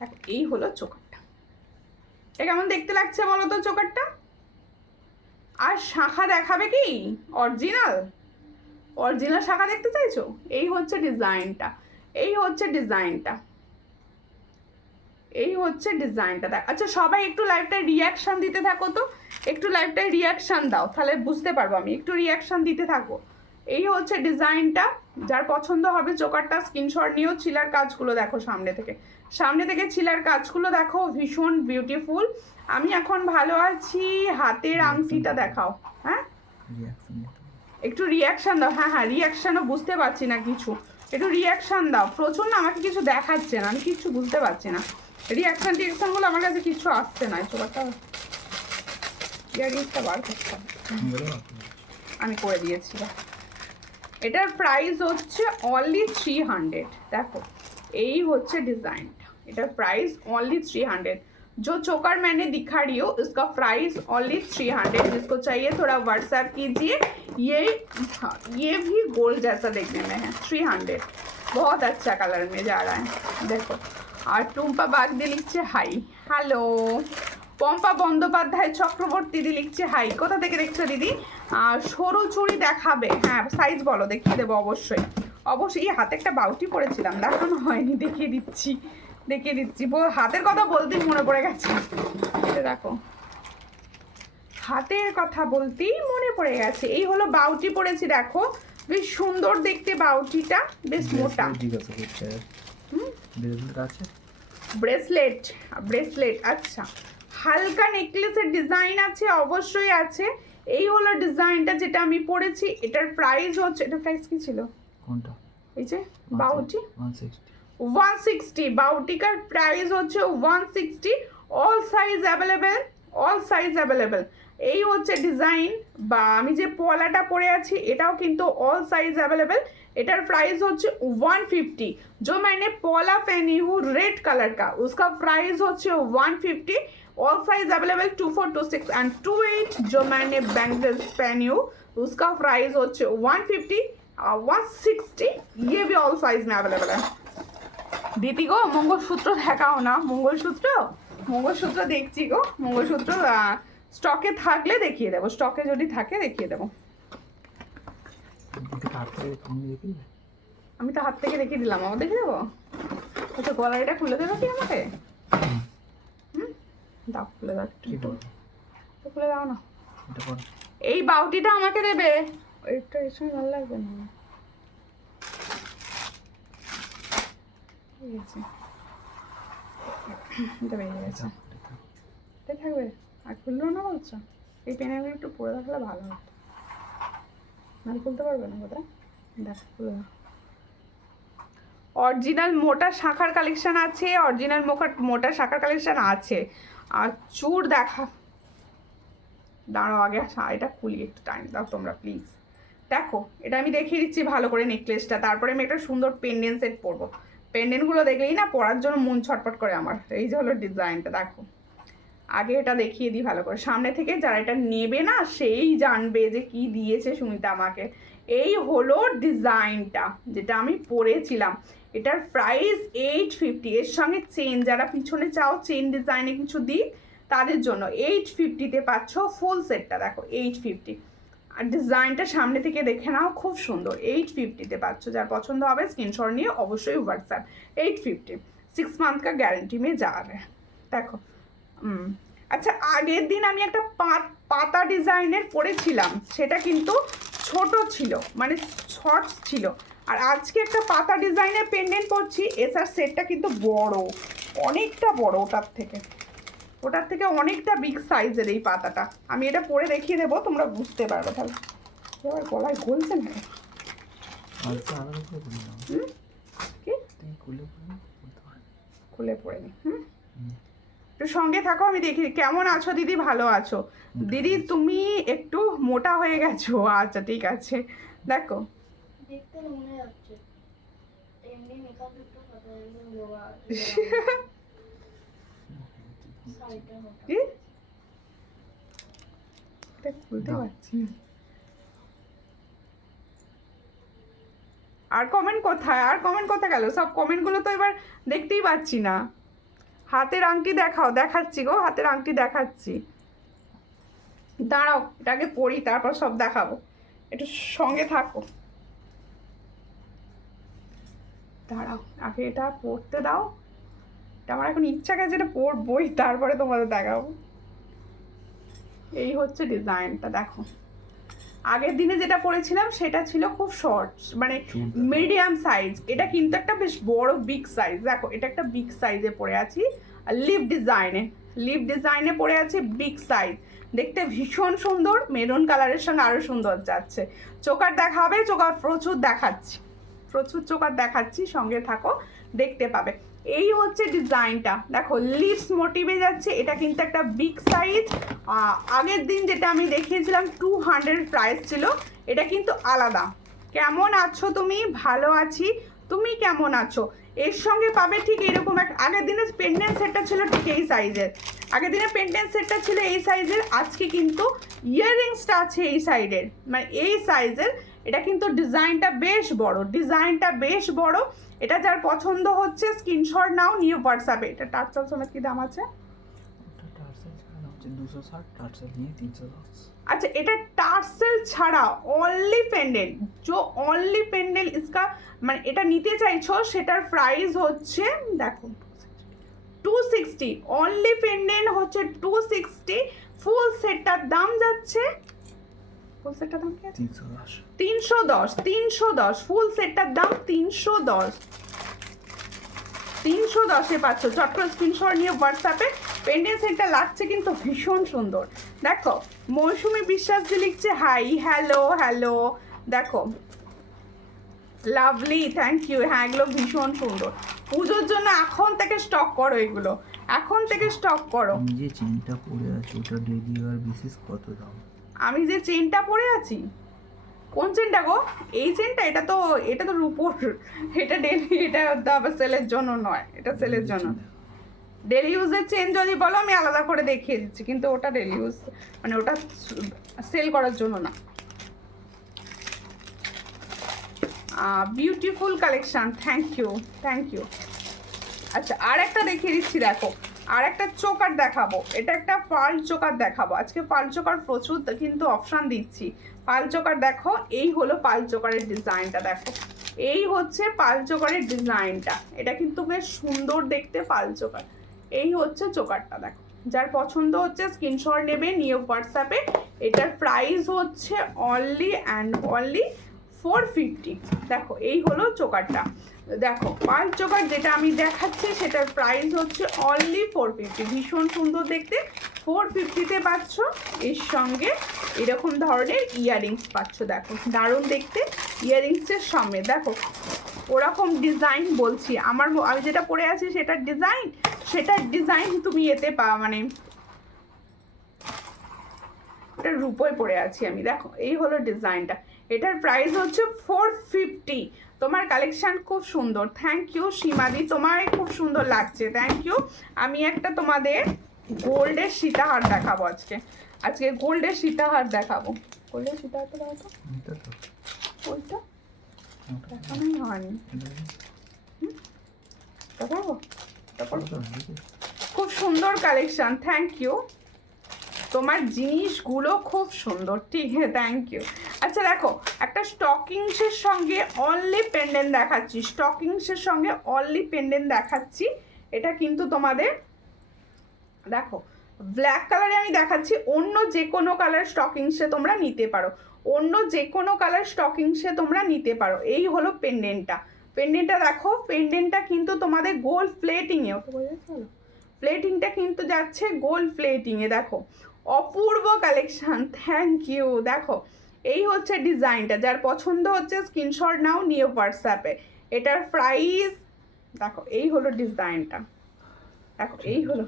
দেখো এই হলো চোকারটা, এটা কেমন দেখতে লাগছে বলো তো চোকারটা? আর শাখা দেখাবে কি অরিজিনাল, অরিজিনাল শাখা দেখতে চাইছো? এই হচ্ছে ডিজাইনটা, এই হচ্ছে ডিজাইনটা, এই হচ্ছে ডিজাইনটা। দেখ আচ্ছা সবাই একটু লাইভটায় রিয়াকশান দিতে থাকো তো, একটু লাইভটায় রিয়াকশান দাও, তাহলে বুঝতে পারবো আমি। একটু রিয়াকশান দিতে থাকো। এই হচ্ছে ডিজাইনটা, যার পছন্দ হবে চোকারটা স্ক্রিনশট নিও। ছিলার কাজগুলো দেখো সামনে থেকে, সামনে থেকে ছিলার কাজগুলো দেখো, ভীষণ বিউটিফুল। আমি এখন ভালো আছি। হাতের আংটিটা দেখাও, হ্যাঁ একটু রিয়াকশান দাও। হ্যাঁ হ্যাঁ রিয়াকশানও বুঝতে পারছি না কিছু, একটু রিয়াকশান দাও। প্রচুর না আমাকে কিছু দেখাচ্ছে না, আমি কিছু বুঝতে পারছি না। রিয়াকশান টিয়াকশানগুলো আমার কাছে কিছু আসছে না। চোখাটা ইয়ারিংসটা বার করতে হবে, আমি করে দিয়েছিলাম। এটার প্রাইস হচ্ছে অনলি 300। দেখো এই হচ্ছে ডিজাইনটা, এটার প্রাইস অনলি 300। जो चोकर मैंने दिखा रही हो इसका प्राइस ओनली 300। जिसको चाहिए थोड़ा व्हाट्सएप कीजिए। ये भी गोल्ड जैसा देखने में है। 300 बहुत अच्छा कलर में जा रहा है देखो। और टुम्पा बागदी लिखছে हाई, হ্যালো। পম্পা বন্দ্যোপাধ্যায় চক্রবর্তী দি লিখছে হাই। কোথা থেকে দেখছো দিদি? সরু চুড়ি দেখাবে, হ্যাঁ সাইজ বলো, দেখিয়ে দেবো অবশ্যই অবশ্যই। এই হাতে একটা বাউটি পরেছিলাম, দেখানো হয়নি, দেখিয়ে দিচ্ছি দেখিয়ে দিচ্ছি। হাতের কথা বলতেই মনে পড়ে গেছে, দেখো হাতের কথা বলতেই মনে পড়ে গেছে। এই হলো বাউটি পরেছি, দেখো বেশ সুন্দর দেখতে বাউটিটা, বেশ মোটা। ব্রেসলেট, ব্রেসলেট, আচ্ছা হালকা নেকলেসের ডিজাইন আছে, অবশ্যই আছে। এই হলো ডিজাইনটা যেটা আমি পরেছি। এটার প্রাইস হচ্ছে, এটার প্রাইস কি ছিল? কোনটা? এই যে বাউটি 160 160, বাউটিকার প্রাইস হচ্ছে 160। All size available, all size available. এই হচ্ছে ডিজাইন, বা আমি যে পলাটা পরে আছি এটাও কিন্তু অল সাইজ অ্যাভেলেবেল। एटार प्राइस होच्छे 150। जो मैंने पोला पहनी हूँ रेड कलर का, उसका प्राइस होच्छे 150। All size available 24, 26 and 28। जो मैंने बैंगल्स पहनी हूँ उसका प्राइस होच्छे 150 160। ये भी ऑल साइज में अवेलेबल है। दीदी गो मंगलसूत्र देखाओ ना, मंगलसूत्र मंगलसूत्र देखছি গো, मंगलसूत्र স্টকে থাকলে দেখিয়ে দেবো, স্টকে যদি থাকে দেখিয়ে দেবো। আমি তো হাত থেকে দেখিয়ে দিলাম, আমার দেখে দেবো। আচ্ছা গলার এটা খুলে দেবো কি আমাকে? দাও খুলে দাও, একটু খুলে দাও না। এই বাউটিটা আমাকে দেবে, এটা এর সঙ্গে ভালো লাগবে না। ঠিক আছে, এটা বেরিয়ে গেছে, এটা থাকবে। আর খুললো না বলছো? এই পেনগুলো একটু পরে রাখলে ভালো হতো, না খুলতে পারবে না কোথায়? দেখ খুলে দাও। অরিজিনাল মোটা শাখার কালেকশন আছে, অরিজিনাল মোটা শাখার কালেকশন আছে। আর চূড় দেখা, দাঁড়াও আগে এটা খুলি, একটু টাইম দাও তোমরা প্লিজ। দেখো এটা আমি দেখিয়ে দিচ্ছি ভালো করে নেকলেসটা, তারপরে আমি একটা সুন্দর পেন্ডেন্ট সেট পরবো। পেন্ডেন্টগুলো দেখলেই না পরার জন্য মন ছটফট করে আমার। এই যে হলো ডিজাইনটা, দেখো আগে এটা দেখিয়ে দিই ভালো করে সামনে থেকে, যারা এটা নেবে না সেই জানবে যে কি দিয়েছে সুমিতা আমাকে। এই হলো ডিজাইনটা যেটা আমি পরেছিলাম, এটার প্রাইস 850। এর সঙ্গে চেন, যারা পিছনে চাও চেন ডিজাইনে কিছু দিই তাদের জন্য 850-তে পাচ্ছ ফুল সেটটা। দেখো 850, আর ডিজাইনটা সামনে থেকে দেখে নাও, খুব সুন্দর। 850-তে পাচ্ছ, যার পছন্দ হবে স্ক্রিনশট নিয়ে অবশ্যই হোয়াটসঅ্যাপ। 850, 6 মান্থ কা গ্যারেন্টি মে যা রে। দেখো আচ্ছা আগের দিন আমি একটা পাতা ডিজাইনের পরেছিলাম, সেটা কিন্তু ছোট ছিল, মানে শর্টস ছিল। আর আজকে একটা পাতা ডিজাইনের পেন্ডেন্ট পরছি, এসার সেটটা কিন্তু বড়, অনেকটা বড়, ওটার থেকে অনেকটা বিগ সাইজের এই পাতাটা। আমি এটা পরে দেখিয়ে দেবো, তোমরা বুঝতে পারবে। তাহলে এবার গলায় ঘুলছে না কি? খুলে পড়ে নি। একটু সঙ্গে থাকো, আমি দেখি। কেমন আছো দিদি? ভালো আছো দিদি? তুমি একটু মোটা হয়ে গেছো, আচ্ছা ঠিক আছে। দেখো দেখতে মনে হচ্ছে এমনি মেকআপ একটু কথা বলবো কি এটা খুলতে পারছি না। আর কমেন্ট কোথায়, আর কমেন্ট কোথায় গেল? সব কমেন্টগুলো তো এবার দেখতেই পাচ্ছি না। হাতের আংটি দেখাও, দেখাচ্ছি গো, হাতের আংটি দেখাচ্ছি। দাঁড়াও এটাকে পরি, তারপর সব দেখাবো, একটু সঙ্গে থাকো। দাঁড়াও আগে এটা পড়তে দাও, এটা আমার এখন ইচ্ছা গেছে এটা পড়বই, তারপরে তোমাদের দেখাবো। এই হচ্ছে ডিজাইনটা, দেখো আগের দিনে যেটা পরেছিলাম সেটা ছিল খুব শর্ট, মানে মিডিয়াম সাইজ। এটা কিন্তু একটা বেশ বড় বিগ সাইজ। দেখো এটা একটা বিগ সাইজে পরে আছি, লিভ ডিজাইনে পরে আছি, বিগ সাইজ। দেখতে ভীষণ সুন্দর, মেরুন কালারের সঙ্গে আরো সুন্দর যাচ্ছে। চোকার দেখাবে, চোকার প্রচুর দেখাচ্ছি, প্রচুর চোকার দেখাচ্ছি, সঙ্গে থাকো দেখতে পাবে। এই হচ্ছে ডিজাইনটা, দেখো লিভস মোটিভে যাচ্ছে। এটা কিন্তু একটা বিগ সাইজ। আগের দিন যেটা আমি দেখিয়েছিলাম 200 প্রাইস ছিল, এটা কিন্তু আলাদা। কেমন আছো তুমি? ভালো আছি, তুমি কেমন আছো? এর সঙ্গে পাবে ঠিক এরকম একটা, আগের দিনের পেন্ডেন্ট সেটটা ছিল ঠিক এই সাইজের, আগের দিনের পেন্ডেন্ট সেটটা ছিল এই সাইজের। আজকে কিন্তু ইয়াররিংসটা আছে এই সাইডের, মানে এই সাইজের। এটা কিন্তু ডিজাইনটা বেশ বড়। এটা যার পছন্দ হচ্ছে স্ক্রিনশট নাও, নিয়ে হোয়াটসঅ্যাপে। এটা টার্সেল সমেত কি দাম আছে? अच्छा এটা টার্সেল ছাড়া অনলি পেন্ডেন্ট, जो অনলি পেন্ডেন্ট इसका মানে এটা নিতে চাইছো সেটার প্রাইস হচ্ছে দেখো 260। অনলি পেন্ডেন্ট হচ্ছে 260। ফুল সেটটার দাম যাচ্ছে, ফুল সেটটার দাম কি আছে? 310। ফুল সেটটার দাম 310। 310-এ পাচ্ছ। চট করে স্ক্রিনশট নিয়ে হোয়াটসঅ্যাপে। পেন্ডেন্ট সেটটা লাগছে কিন্তু ভীষণ সুন্দর। দেখো মৌসুমী বিশ্বাস যে লিখছে হাই, হ্যালো হ্যালো, দেখো লাভলি, থ্যাংক ইউ। হ্যাঁ এগুলো ভীষণ সুন্দর, পুজোর জন্য এখন থেকে স্টক করো, এগুলো এখন থেকে স্টক করো। আমি যে চেনটা পরে আছি ওটা ডেলি ওয়ার বেসিস কত দাম? আমি যে চেনটা পরে আছি, কোন চেনটা গো? এই চেনটা, এটা তো রূপোর, এটা ডেলি, এটা আবার সেলের জন্য নয়, এটা সেলের জন্য। ডেলি ইউজের চেন যদি বলো আমি আলাদা করে দেখিয়ে দিচ্ছি, কিন্তু ওটা ডেলি ইউজ মানে ওটা সেল করার জন্য না। Beautiful collection, thank you thank you. আচ্ছা আর একটা দেখিয়ে দিচ্ছি, দেখো আর একটা চোকার দেখাবো। এটা একটা পার্ল চোকার দেখাবো আজকে। পার্ল চোকার প্রচুর কিন্তু অপশান দিচ্ছি। পার্ল চোকার দেখো, এই হলো পার্ল চোকারের ডিজাইনটা, দেখো এই হচ্ছে পার্ল চোকারের ডিজাইনটা। এটা কিন্তু বেশ সুন্দর দেখতে পার্ল চোকার। এই হচ্ছে চোকারটা, দেখো যার পছন্দ হচ্ছে স্ক্রিনশট নেবে, নিয়ে হোয়াটসঅ্যাপে। এটার প্রাইস হচ্ছে অনলি অ্যান্ড অনলি 450। দেখো এই হলো চোকারটা। দেখো পাঁচ চোকার যেটা আমি দেখাচ্ছি সেটার প্রাইস হচ্ছে অনলি 450। ভীষণ সুন্দর দেখতে, 450-তে পাচ্ছ। এর সঙ্গে এরকম ধরনের ইয়াররিংস পাচ্ছ, দেখো দারুণ দেখতে ইয়াররিংসের সঙ্গে। দেখো ওরকম ডিজাইন বলছি, আমি যেটা পরে আছি সেটার ডিজাইন তুমি এতে মানে এটা রূপোয় পরে আছি আমি। দেখো এই হলো ডিজাইনটা, এটার প্রাইস হচ্ছে 450। তোমার কালেকশন খুব সুন্দর, থ্যাংক ইউ সীমাদি, তোমার খুব সুন্দর লাগছে, থ্যাংক ইউ। আমি একটা তোমাদের গোল্ডের সীতাহার দেখাবো আজকে গোল্ডের সীতাহার দেখাবো। গোল্ডের সীতাহারটা দেখাবো, ওইটা দেখানোই হয়নি, দেখাবো। খুব সুন্দর কালেকশন, থ্যাংক ইউ। তোমার জিনিসগুলো খুব সুন্দর, ঠিক আছে, থ্যাংক ইউ। আচ্ছা দেখো একটা স্টকিংসের সঙ্গে অনলি পেন্ডেন্ট দেখাচ্ছি, স্টকিংসের সঙ্গে অনলি পেন্ডেন্ট দেখাচ্ছি। এটা কিন্তু তোমাদের দেখো ব্ল্যাক কালারে আমি দেখাচ্ছি, অন্য যে কোনো কালার স্টকিংসে তোমরা নিতে পারো, অন্য যে কোনো কালার স্টকিংসে তোমরা নিতে পারো। এই হলো পেন্ডেন্টটা দেখো, পেন্ডেন্টটা কিন্তু তোমাদের গোল্ড প্লেটিংয়ে, প্লেটিংটা কিন্তু যাচ্ছে গোল্ড প্লেটিংয়ে। দেখো অপূর্ব কালেকশন, থ্যাংক ইউ। দেখো এই হচ্ছে ডিজাইনটা, যার পছন্দ হচ্ছে স্ক্রিনশট নাও, নিয়ে হোয়াটসঅ্যাপে। এটার প্রাইস দেখো, এই হলো ডিজাইনটা, দেখো এই হলো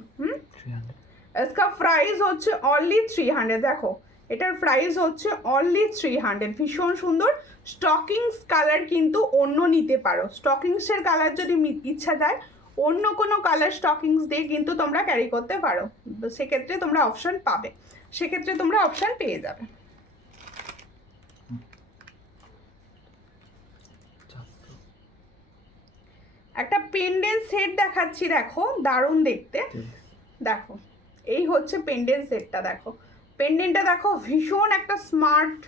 इसका প্রাইস হচ্ছে অনলি 300। দেখো এটার প্রাইস হচ্ছে অনলি 300। ভীষণ সুন্দর স্টকিংস কালার, কিন্তু অন্য নিতে পারো। স্টকিংসের কালার যদি ইচ্ছা যায় অন্য কোনো কালার স্টকিংস দিয়ে কিন্তু তোমরা ক্যারি করতে পারো, সেক্ষেত্রে তোমরা অপশান পাবে, সেক্ষেত্রে তোমরা অপশান পেয়ে যাবে। একটা পেন্ডেন্ট সেট দেখাচ্ছি, দেখো দারুণ দেখতে। দেখো এই হচ্ছে পেন্ডেন্ট সেটটা, দেখো পেন্ডেন্টটা দেখো ভীষণ একটা স্মার্ট।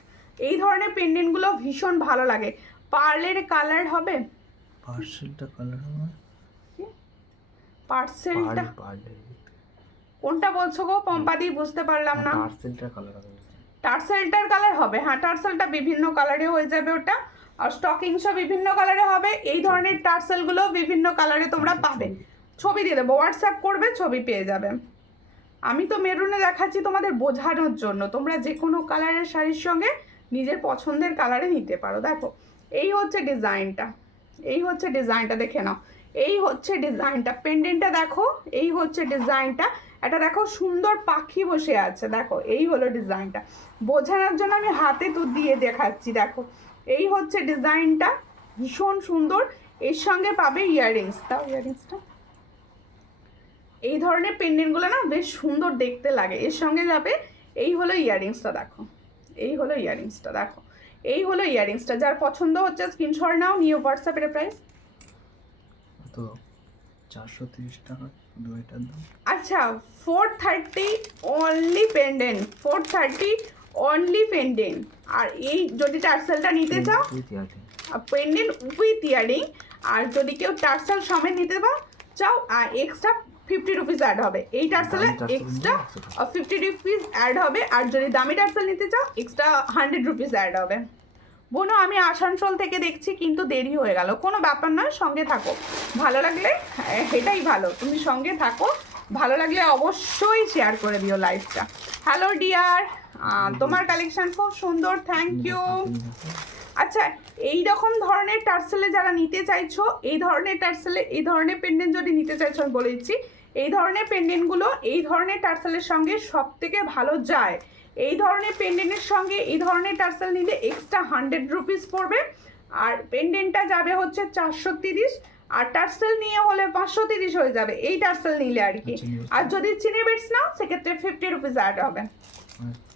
এই ধরনের পেন্ডেন্টগুলো ভীষণ ভালো লাগে। পার্লের কালার হবে, পার্সেলটা কালার হবে, পার্সেলটা কোনটা বলছো গো পম্পাদি? বুঝতে পারলাম না। পার্সেলটার কালার হবে, টার্সেলটার কালার হবে, হ্যাঁ টার্সেলটা বিভিন্ন কালারে হয়ে যাবে ওটা, আর স্টকিংসও বিভিন্ন কালারে হবে। এই ধরনের টার্সেলগুলো বিভিন্ন কালারে তোমরা পাবে, ছবি দিয়ে দেবো, হোয়াটসঅ্যাপ করবে ছবি পেয়ে যাবে। আমি তো মেরুনে দেখাচ্ছি তোমাদের বোঝানোর জন্য, তোমরা যে কোনো কালারের শাড়ির সঙ্গে নিজের পছন্দের কালারে নিতে পারো। দেখো এই হচ্ছে ডিজাইনটা, এই হচ্ছে ডিজাইনটা, দেখে নাও এই হচ্ছে ডিজাইনটা। পেন্ডেন্টটা দেখো, এই হচ্ছে ডিজাইনটা। এটা দেখো সুন্দর পাখি বসে আছে, দেখো এই হলো ডিজাইনটা। বোঝানোর জন্য আমি হাতে তো দিয়ে দেখাচ্ছি, দেখো এই হচ্ছে ডিজাইনটা, ভীষণ সুন্দর। এর সঙ্গে পাবে ইয়াররিংস, তাও ইয়াররিংসটা, এই ধরনের পেন্ডেন্টগুলো না বেশ সুন্দর দেখতে লাগে, এর সঙ্গে যাবে। এই হলো ইয়াররিংসটা, দেখো এই হলো ইয়াররিংসটা, দেখো এই হলো ইয়াররিংসটা। যার পছন্দ হচ্ছে স্ক্রিনশট নাও, নিয়ে হোয়াটসঅ্যাপের প্রাইস তো 430 টাকা শুধু এটার দাম। আচ্ছা 430 অনলি পেন্ডেন্ট, 430 অনলি পেন্ডেন্ট। আর এই যদি টার্সেলটা নিতে চাও, পেন্ডেন্ট উইথ ইয়ারিং, আর যদি কেউ টার্সেল সমেত নিতে চাও আর এক্সট্রা 50 রুপিস অ্যাড হবে। এই টার্সেলে এক্সট্রা 50 রুপিস অ্যাড হবে, আর যদি দামি টার্সেল নিতে চাও এক্সট্রা 100 রুপিস অ্যাড হবে। বোনো আমি আসানসোল থেকে দেখছি কিন্তু দেরি হয়ে গেল, কোনো ব্যাপার না, সঙ্গে থাকো, ভালো লাগলে এটাই ভালো, তুমি সঙ্গে থাকো, ভালো লাগলে অবশ্যই শেয়ার করে দিও লাইভটা। হ্যালো ডিয়ার, তোমার কালেকশন খুব সুন্দর, থ্যাংক ইউ। আচ্ছা, এই রকম ধরনের টার্সেলে যারা নিতে চাইছো, এই ধরনের টার্সেলে এই ধরনের পেন্ডেন্ট যদি নিতে চাইছো, আমি বলে দিচ্ছি এই ধরনের পেন্ডেন্টগুলো এই ধরনের টার্সেলের সঙ্গে সব থেকে ভালো যায়। এই ধরনের পেন্ডেন্টের সঙ্গে এই ধরনের টার্সেল নিলে এক্সট্রা 100 রুপিস পড়বে, আর পেন্ডেন্টটা যাবে হচ্ছে 430, আর টার্সেল নিয়ে হলে 530 হয়ে যাবে এই টার্সেল নিলে আর কি। আর যদি চিনি বিটস নাও সেক্ষেত্রে 50 রুপিস অ্যাড হবে।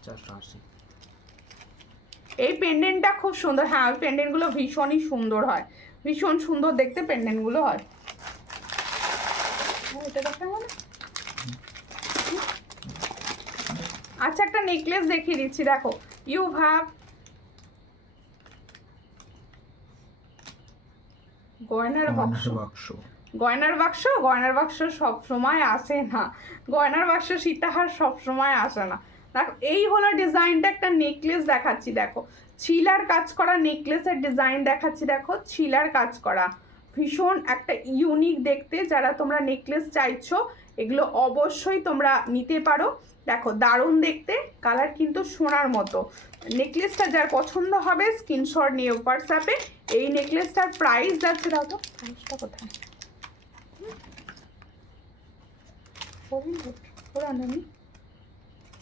480। এই পেন্ডেন্টটা খুব সুন্দর, হ্যাঁ ওই পেন্ডেন্টগুলো ভীষণই সুন্দর হয়, ভীষণ সুন্দর দেখতে পেন্ডেন্টগুলো হয়। এটা দেখতে হবে না? আচ্ছা, একটা নেকলেস দেখিয়ে দিচ্ছি, দেখো ইউ হ্যাভ গয়নার বাক্স। গয়নার বাক্স, গয়নার বাক্স সব সময় আসে না, গয়নার বাক্স সীতাহার সব সময় আসে না। দেখো এই হলো ডিজাইনটা, একটা নেকলেস দেখাচ্ছি, দেখো ছিলার কাজ করা নেকলেসের ডিজাইন দেখাচ্ছি, দেখো ছিলার কাজ করা, ভীষণ একটা ইউনিক দেখতে। যারা তোমরা নেকলেস চাইছো এগুলো অবশ্যই তোমরা নিতে পারো। দেখো দারুণ দেখতে, কালার কিন্তু সোনার মতো। নেকলেসটা যার পছন্দ হবে স্ক্রিনশট নিয়ে হোয়াটসঅ্যাপে। এই নেকলেসটার প্রাইস যাচ্ছে, দাও তো প্রাইসটা কোথায়,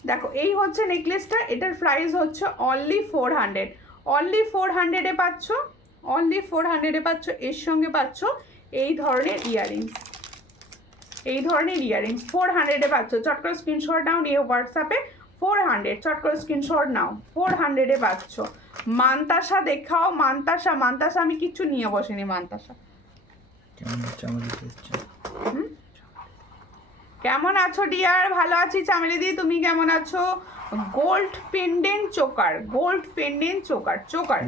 দেখো এই হচ্ছে নেকলেসটা, এটার প্রাইস হচ্ছে অনলি 400, অনলি 400-এ পাচ্ছ, অনলি 400-এ পাচ্ছ। এর সঙ্গে পাচ্ছ এই ধরনের ইয়াররিংস, এই ধরনের ইয়াররিংস 400-এ পাচ্ছ। চট করে স্ক্রিনশট নাও নিয়ে হোয়াটসঅ্যাপে 400, চট করে স্ক্রিনশট নাও, 400-এ পাচ্ছ। মান্তাসা দেখাও, মান্তাসা, মান্তাসা আমি কিচ্ছু নিয়ে বসিনি, মান্তাসা কেমন আছো ডিয়ার? ভালো আছি চামেলি দি, তুমি কেমন আছো? Gold pendant choker, gold pendant choker, choker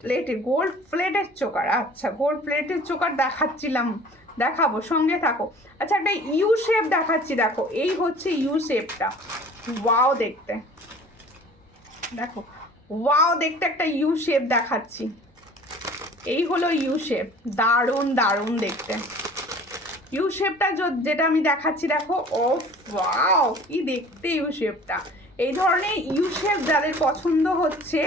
প্লেটে গোল্ড প্লেটের চোকার। আচ্ছা গোল্ড প্লেটের চোকার দেখাচ্ছিলাম, দেখাবো, সঙ্গে থাকো। আচ্ছা একটা ইউ শেপ দেখাচ্ছি, দেখো এই হচ্ছে ইউ শেপটা, ওয়াও দেখতে, দেখো ওয়াও দেখতে একটা ইউ শেপ দেখাচ্ছি, এই হলো ইউ শেপ, দারুণ দারুণ দেখতে ইউ শেপটা যেটা আমি দেখাচ্ছি, দেখো ও ওয়াও কি দেখতে ইউ শেপটা। এই ধরনের ইউ শেপ যাদের পছন্দ হচ্ছে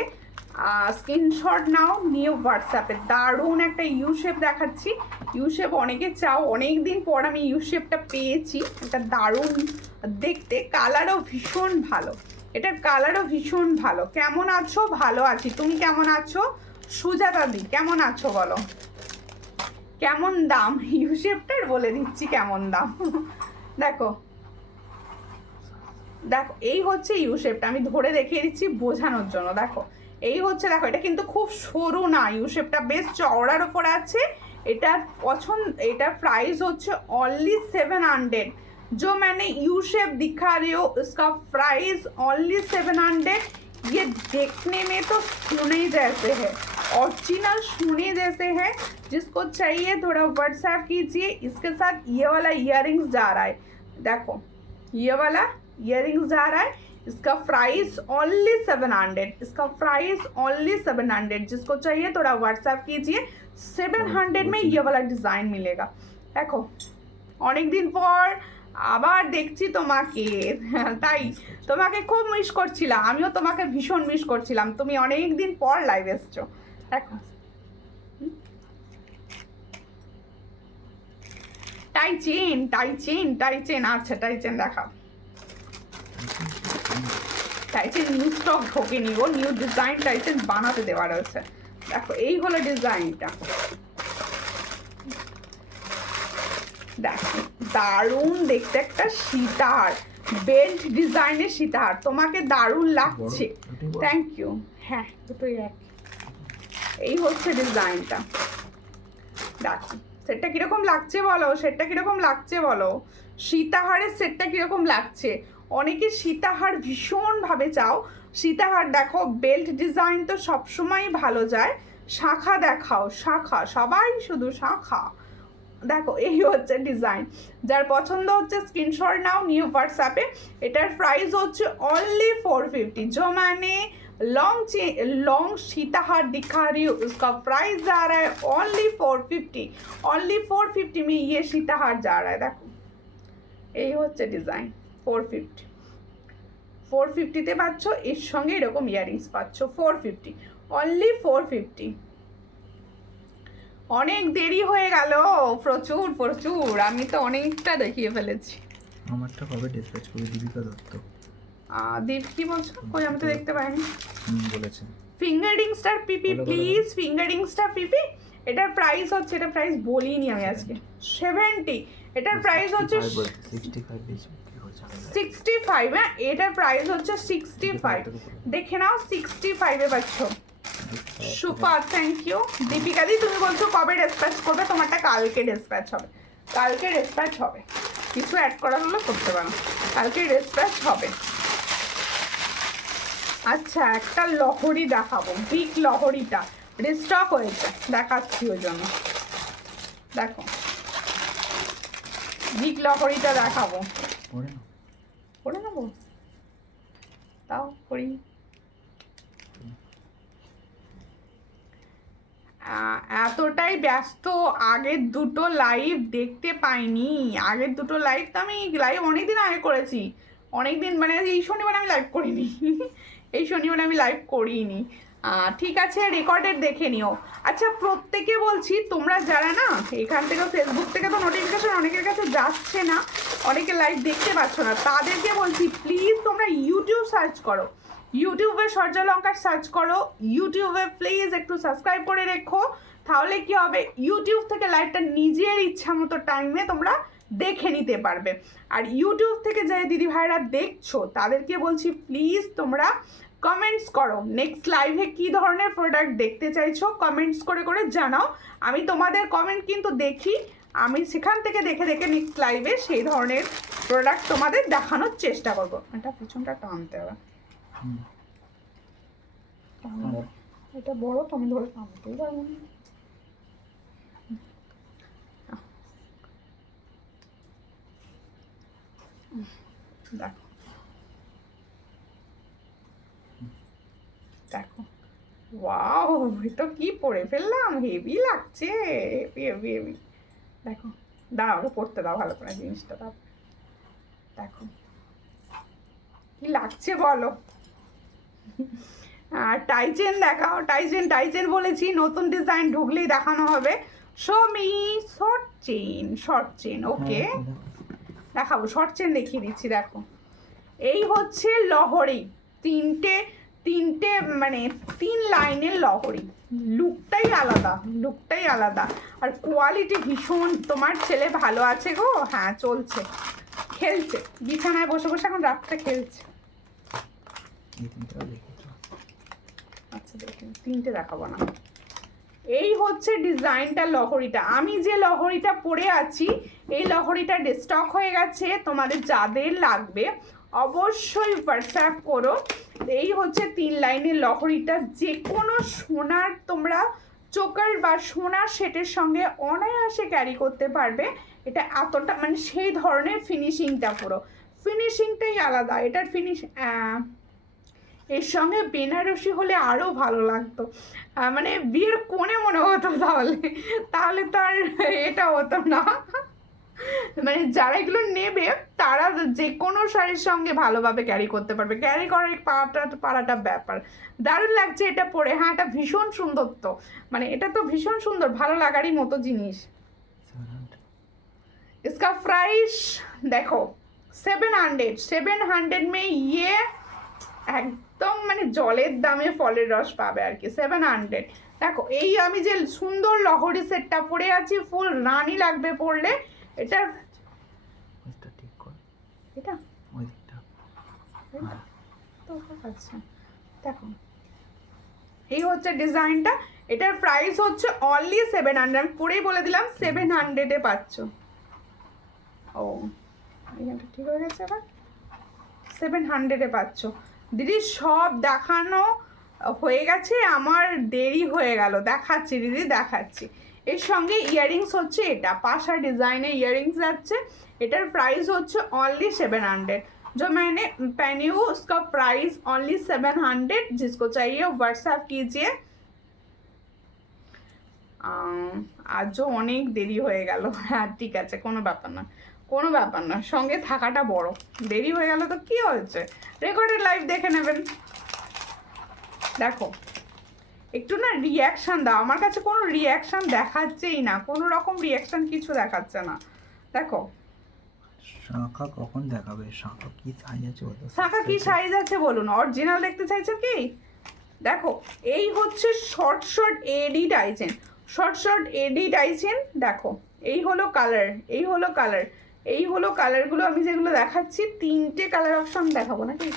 স্ক্রিনশট নাও নিয়ে হোয়াটসঅ্যাপে। দারুণ একটা ইউ শেপ দেখাচ্ছি, ইউ শেপ অনেকে চাও, অনেক দিন পর আমি ইউ শেপটা পেয়েছি, এটা দারুণ দেখতে, কালারও ভীষণ ভালো, এটার কালারও ভীষণ ভালো। কেমন আছো? ভালো আছি, তুমি কেমন আছো? সুজাতা দি কেমন আছো বলো? কেমন দাম ইউ শেপটার বলে দিচ্ছি কেমন দাম। দেখো দেখো এই হচ্ছে ইউ শেপটা, আমি ধরে দেখিয়ে দিচ্ছি বোঝানোর জন্য। দেখো এই হচ্ছে, দেখো এটা কিন্তু খুব সরু না, ইউ শেপটা বেশ চওড়ার ওপর আছে। এটার এটার প্রাইস হচ্ছে অনলি 700। जो मैंने यू शेप दिखा रही हो उसका प्राइस ओनली 700। ये देखने में तो सोने जैसे है, ओरिजिनल सोने जैसे है। जिसको चाहिए थोड़ा व्हाट्सएप कीजिए। इसके साथ ये वाला इयररिंग्स जा रहा है, देखो ये वाला इयररिंग्स जा रहा है, इसका प्राइस ओनली 700, इसका प्राइस ओनली 700। जिसको चाहिए थोड़ा व्हाट्सएप कीजिए। 700 में ये वाला डिज़ाइन मिलेगा। देखो অনেক দিন পর আবার দেখছি তোমাকে, তাই তোমাকে খুব মিস করছিলাম, আমিও তোমাকে ভীষণ মিস করছিলাম, তুমি অনেক দিন পর লাইভ এসছো। দেখো tie chain, tie chain, tie chain, আচ্ছা টাই চেন দেখাও। টাই চেন নিউ স্টক ঢোকেনি গো, নিউ ডিজাইন টাই চেন বানাতে দেওয়া রয়েছে। দেখো এই হলো ডিজাইনটা, দেখো দারুণ দেখতে একটা সীতাহার, বেল্ট ডিজাইনের সীতাহার, তোমাকে দারুণ লাগছে, থ্যাংক ইউ। হ্যাঁ দুটোই এক, এই হচ্ছে ডিজাইনটা। দেখো সেটটা কিরকম লাগছে বলো, সেটটা কিরকম লাগছে বলো, সীতাহারের সেটটা কিরকম লাগছে। অনেকে সীতাহার ভীষণভাবে চাও, সীতাহার দেখো বেল্ট ডিজাইন তো সবসময় ভালো যায়, শাখা দেখাও, শাখা, সবাই শুধু শাখা। দেখো এই হচ্ছে ডিজাইন, যার পছন্দ হচ্ছে স্ক্রিনশট নাও নিউ হোয়াটসঅ্যাপে। এটার প্রাইস হচ্ছে অনলি 450। जो मैंने लॉन्ग सीताहार दिखा रही हूँ, उसका प्राइस जा रहा है ओनली 450। ओनली 450 में ये सीताहार जा रहा है। देखो এই হচ্ছে ডিজাইন 450 450-তে পাচ্ছ, এর সঙ্গে এরকম ইয়ারিংস পাচ্ছ 450, অনলি 450। অনেক দেরি হয়ে গেল, প্রচুর প্রচুর, আমি তো অনেকটা দেখিয়ে ফেলেছি। আমারটা কবে ডিসপ্যাচ করবে দীপিকা দত্ত? দীপ কি বলছো? কই আমি তো দেখতে পাইনি। বলেছে ফিঙ্গারিং স্টার পিপি বলো, বলো, প্লিজ, ফিঙ্গারিং স্টার পিপি। এটার প্রাইস হচ্ছে, এটা প্রাইস বলিনি আমি আজকে, 70। এটার প্রাইস হচ্ছে 65 বেশি কি হচ্ছে 65। হ্যাঁ, এটার প্রাইস হচ্ছে 65। দেখে নাও 65 এ পাচ্ছ। সুপার, থ্যাংক ইউ দীপিকা দি। তুমি বলছো কবে ডিসপ্যাচ করবে, তোমারটা কালকে ডিসপ্যাচ হবে, কালকে ডিসপ্যাচ হবে। কিছু অ্যাড করা হলে করতে পারো, কালকে ডিসপ্যাচ হবে। আচ্ছা, একটা লহরি দেখাবো, বিগ লহরিটা রিস্টক হয়েছে, দেখাচ্ছি ওই জন্য। দেখো বিগ লহরিটা দেখাবো, পড়ে না করে নেবো, তাও করি। এতটাই ব্যস্ত, আগের দুটো লাইভ দেখতে পাইনি। আগের দুটো লাইভ তো আমি লাইভ অনেকদিন আগে করেছি, অনেকদিন মানে এই শনিবার আমি লাইভ করিনি এই শনিবার আমি লাইভ করিনি। ঠিক আছে, রেকর্ডেড দেখে নিও। আচ্ছা, প্রত্যেকে বলছি, তোমরা যারা না এখান থেকে ফেসবুক থেকে তো নোটিফিকেশন অনেকের কাছে যাচ্ছে না, অনেকে লাইভ দেখতে পাচ্ছ না, তাদেরকে বলছি প্লিজ তোমরা ইউটিউব সার্চ করো, ইউটিউবে সূর্যালঙ্কার সার্চ করো, ইউটিউবে প্লিজ একটু সাবস্ক্রাইব করে রেখো। তাহলে কি হবে, ইউটিউব থেকে লাইভটা নিজের ইচ্ছা মতো টাইমে তোমরা দেখে নিতে পারবে। আর ইউটিউব থেকে যে দিদি ভাইরা দেখছো তাদেরকে বলছি প্লিজ তোমরা কমেন্টস করো, নেক্সট লাইভে কী ধরনের প্রোডাক্ট দেখতে চাইছো কমেন্টস করে করে জানাও। আমি তোমাদের কমেন্ট কিন্তু দেখি, আমি সেখান থেকে দেখে দেখে নেক্সট লাইভে সেই ধরনের প্রোডাক্ট তোমাদের দেখানোর চেষ্টা করবো। এটা পিছনটা টানতে হবে, এটা বড় তো আমি ধরে টানতেই পারবো না। দেখো দেখো, ওয়াও, তো কি পরে ফেললাম, হেভি লাগছে, হেভি হেভি হেভি। দেখো, দাঁড়াও ওটা পড়তে দাও ভালো করে জিনিসটা, দাও দেখো কি লাগছে বলো। আর টাইচেন দেখাও, টাইচেন বলেছি নতুন ডিজাইন ঢুকলেই দেখানো হবে। শমি শর্ট চেন, ওকে দেখাবো, শর্ট চেন দেখিয়ে দিচ্ছি। দেখো এই হচ্ছে লহরি, তিনটে মানে 3 লাইনের লহরি, লুকটাই আলাদা আর কোয়ালিটি ভীষণ। তোমার ছেলে ভালো আছে গো? হ্যাঁ চলছে, খেলছে বিছানায় বসে বসে, এখন রাত্রে খেলছে। আচ্ছা দেখেন, 3টে দেখাবো না। এই হচ্ছে ডিজাইনটা, লহরিটা। আমি যে লহরিটা পরে আছি এই লহরিটা স্টক হয়ে গেছে, তোমাদের যাদের লাগবে অবশ্যই হোয়াটসঅ্যাপ করো। এই হচ্ছে 3 লাইনের লহরিটা, যে কোনো সোনার তোমরা চোকার বা সোনার সেটের সঙ্গে অনায়াসে ক্যারি করতে পারবে। এটা এতটা মানে সেই ধরনের ফিনিশিংটা, পুরো ফিনিশিংটাই আলাদা। এটার এর সঙ্গে বেনারসি হলে আরও ভালো লাগতো, মানে বিয়ের কোণে মনে হতো, তাহলে তো আর এটা হতো না। মানে যারা এগুলো নেবে তারা যে কোনো শাড়ির সঙ্গে ভালোভাবে ক্যারি করতে পারবে, ক্যারি করার পারাটা ব্যাপার। দারুণ লাগছে এটা পরে। হ্যাঁ, এটা ভীষণ সুন্দর, তো মানে এটা তো ভীষণ সুন্দর, ভালো লাগারই মতো জিনিস। इसका प्राइस देखो 700 में ये একদম মানে জলের দামে ফলের রস পাবে আর কি। 700। দেখো এই আমি যে সুন্দর লহরি সেটটা পরে আছি, ফুল রানী লাগবে পরলে। এটা ঠিক কর, এটা ওই দিকটা তো আচ্ছা, দেখো এই হচ্ছে ডিজাইনটা। এটার প্রাইস হচ্ছে অনলি 700। আমি পরেই বলে দিলাম 700-এ পাচ্ছ। ও এখানটা ঠিক হয়ে গেছে, এবার 700-এ পাচ্ছ। দিদি সব দেখানো হয়ে গেছে, আমার দেরি হয়ে গেল। দেখাচ্ছি দিদি, দেখাচ্ছি। এর সঙ্গে ইয়াররিংস হচ্ছে এটা, পাশা ডিজাইনের ইয়াররিংস যাচ্ছে। এটার প্রাইস হচ্ছে অনলি 700। जो मैंने पहनी हूँ उसका प्राइस ओनली 700। जिसको चाहिए व्हाट्सएप कीजिए। আজও অনেক দেরি হয়ে গেল। হ্যাঁ ঠিক আছে, কোনো ব্যাপার না, কোনো ব্যাপার না, সঙ্গে থাকাটা বড়। দেরি হয়ে গেল তো কি হয়েছে, রেকর্ডেড লাইভ দেখে নেবেন। দেখো একটু না রিয়াকশান দাও, আমার কাছে কোনো রিয়াকশান দেখাচ্ছেই না, কোনো রকম রিয়াকশান কিছু দেখাচ্ছে না। দেখো শাঁখা কখন দেখাবে? শাঁখা কি সাইজ আছে বলো? শাঁখা কি সাইজ আছে বলুন, অরিজিনাল দেখতে চাইছেন কি? দেখো এই হচ্ছে শর্ট শর্ট এডি টাইচেন, শর্ট শর্ট এডি টাইচেন। দেখো এই হলো কালার, এই হলো কালার, এই হলো কালারগুলো। আমি যেগুলো দেখাচ্ছি 3টে কালার অপশন দেখাবো নাকি?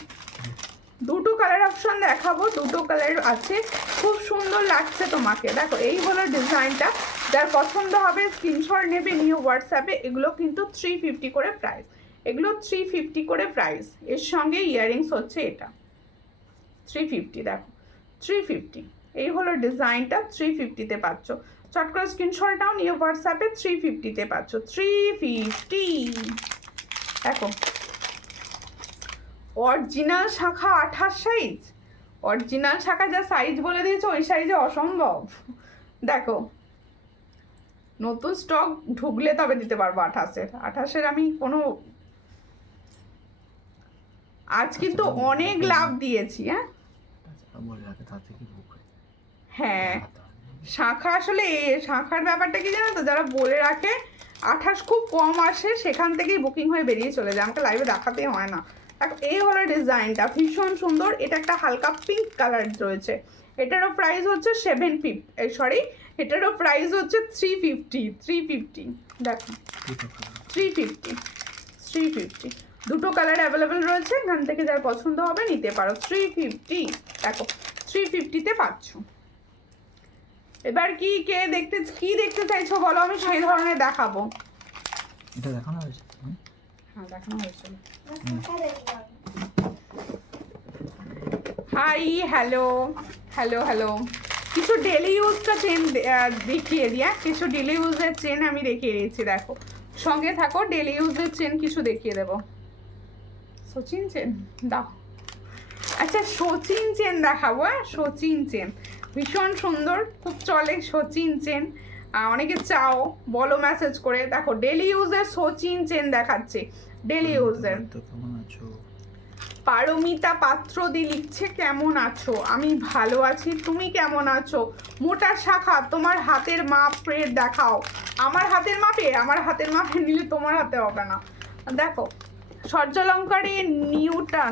2টো কালার অপশন দেখাবো, 2টো কালার আছে, খুব সুন্দর লাগছে তোমাকে। দেখো এই হলো ডিজাইনটা, যার পছন্দ হবে স্ক্রিনশট নেবে, নিয়ে হোয়াটসঅ্যাপে। এগুলো কিন্তু 350 করে প্রাইস, এগুলো 350 করে প্রাইস। এর সঙ্গে ইয়াররিংস হচ্ছে এটা 350। দেখো 350, এই হলো ডিজাইনটা, 350-তে পাচ্ছ। চট করে স্ক্রিনশট নাও, নিয়ে হোয়াটসঅ্যাপে 350-তে পাচ্ছ, 350। দেখো অরিজিনাল শাখা 28 সাইজ, অরিজিনাল শাখা যা সাইজ বলে দিয়েছে ওই সাইজে অসম্ভব। দেখো নতুন স্টক ঢুকলে তবে দিতে পারবো 28-এর। আমি কোনো আজ কিন্তু অনেক লাভ দিয়েছি। বলে রাখে তাতে কি বুক হয়? হ্যাঁ শাখা আসলে শাখার ব্যাপারটা কি জানো তো, যারা বলে রাখে 28 খুব কম আসে, সেখান থেকেই বুকিং হয়ে বেরিয়ে চলে যায়, আমাকে লাইভে দেখাতে হয় না। দেখো এই হলো ডিজাইনটা, ভীষণ সুন্দর। এটা একটা হালকা পিঙ্ক কালার রয়েছে, এটারও প্রাইস হচ্ছে 750, এটারও প্রাইস হচ্ছে 350। দেখো 350। 2টো কালার অ্যাভেলেবেল রয়েছে, এখান থেকে যার পছন্দ হবে নিতে পারো। 350, দেখো 350-তে পাচ্ছ। এবার কি দেখতে চাইছো বলো, আমি সেই ধরনের দেখাবো। এটা দেখানো হয়েছে? হ্যাঁ দেখানো হয়েছিল। শাঁখা দেখলাম। হাই হ্যালো হ্যালো হ্যালো, কিছু ডেলি ইউজটা চেন দেখিয়ে দিয়া, কিছু ডেলি ইউজের চেন আমি দেখিয়ে দিয়েছি। দেখো সঙ্গে থাকো, ডেলি ইউজের চেন কিছু দেখিয়ে দেবো। সচিন চেন দাও, আচ্ছা সচিন চেন দেখাবো। হ্যাঁ সচিন চেন ভীষণ সুন্দর, খুব চলে সচিন চেন। অনেকে চাও, বলো মেসেজ করে। দেখো ডেলি ইউজের সচিন চেন দেখাচ্ছে, ডেলি ইউজের। তো কেমন আছো? পারমিতা পাত্রদি লিখছে কেমন আছো? আমি ভালো আছি, তুমি কেমন আছো? মোটা শাখা তোমার হাতের মাপের দেখাও। আমার হাতের মাপে নিলে তোমার হাতে হবে না। দেখো সূর্যালঙ্কারে নিউটা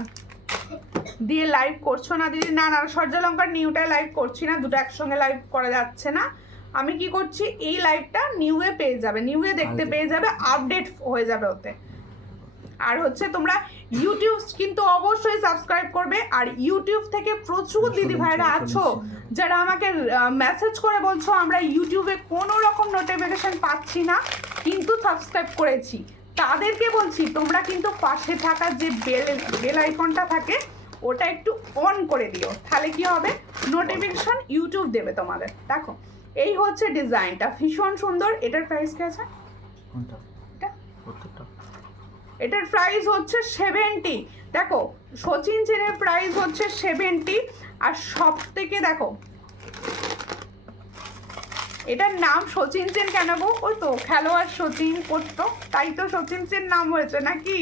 দিয়ে লাইভ করছো না দিদি? না সূর্যালঙ্কার নিউটায় লাইভ করছি না, দুটো একসঙ্গে লাইভ করা যাচ্ছে না। আমি কি করছি, এই লাইভটা নিউয়ে পেয়ে যাবে, নিউয়ে দেখতে পেয়ে যাবে, আপডেট হয়ে যাবে ওতে। আর হচ্ছে তোমরা ইউটিউব কিন্তু অবশ্যই সাবস্ক্রাইব করবে। আর ইউটিউব থেকে প্রচুর দিদি ভাইরা আছো যারা আমাকে মেসেজ করে বলছো আমরা ইউটিউবে কোনো রকম নোটিফিকেশন পাচ্ছি না, কিন্তু সাবস্ক্রাইব করেছি। তাদেরকে বলছি তোমরা কিন্তু পাশে থাকা যে বেল আইকনটা থাকে ওটা একটু অন করে দিও, তাহলে কি হবে, নোটিফিকেশন ইউটিউব দেবে তোমাদের। দেখো এই হচ্ছে ডিজাইনটা, ভীষণ সুন্দর। এটার প্রাইস কি আছে? কোনটা? এটা কতটা? এটার প্রাইস হচ্ছে 70। দেখো সচিন চেনের প্রাইস হচ্ছে 70। আর সব থেকে দেখো এটার নাম সচিন চেন কেন গো? ওই তো খেলোয়াড় সচিন করতো, তাই তো সচিন চেন নাম হয়েছে নাকি?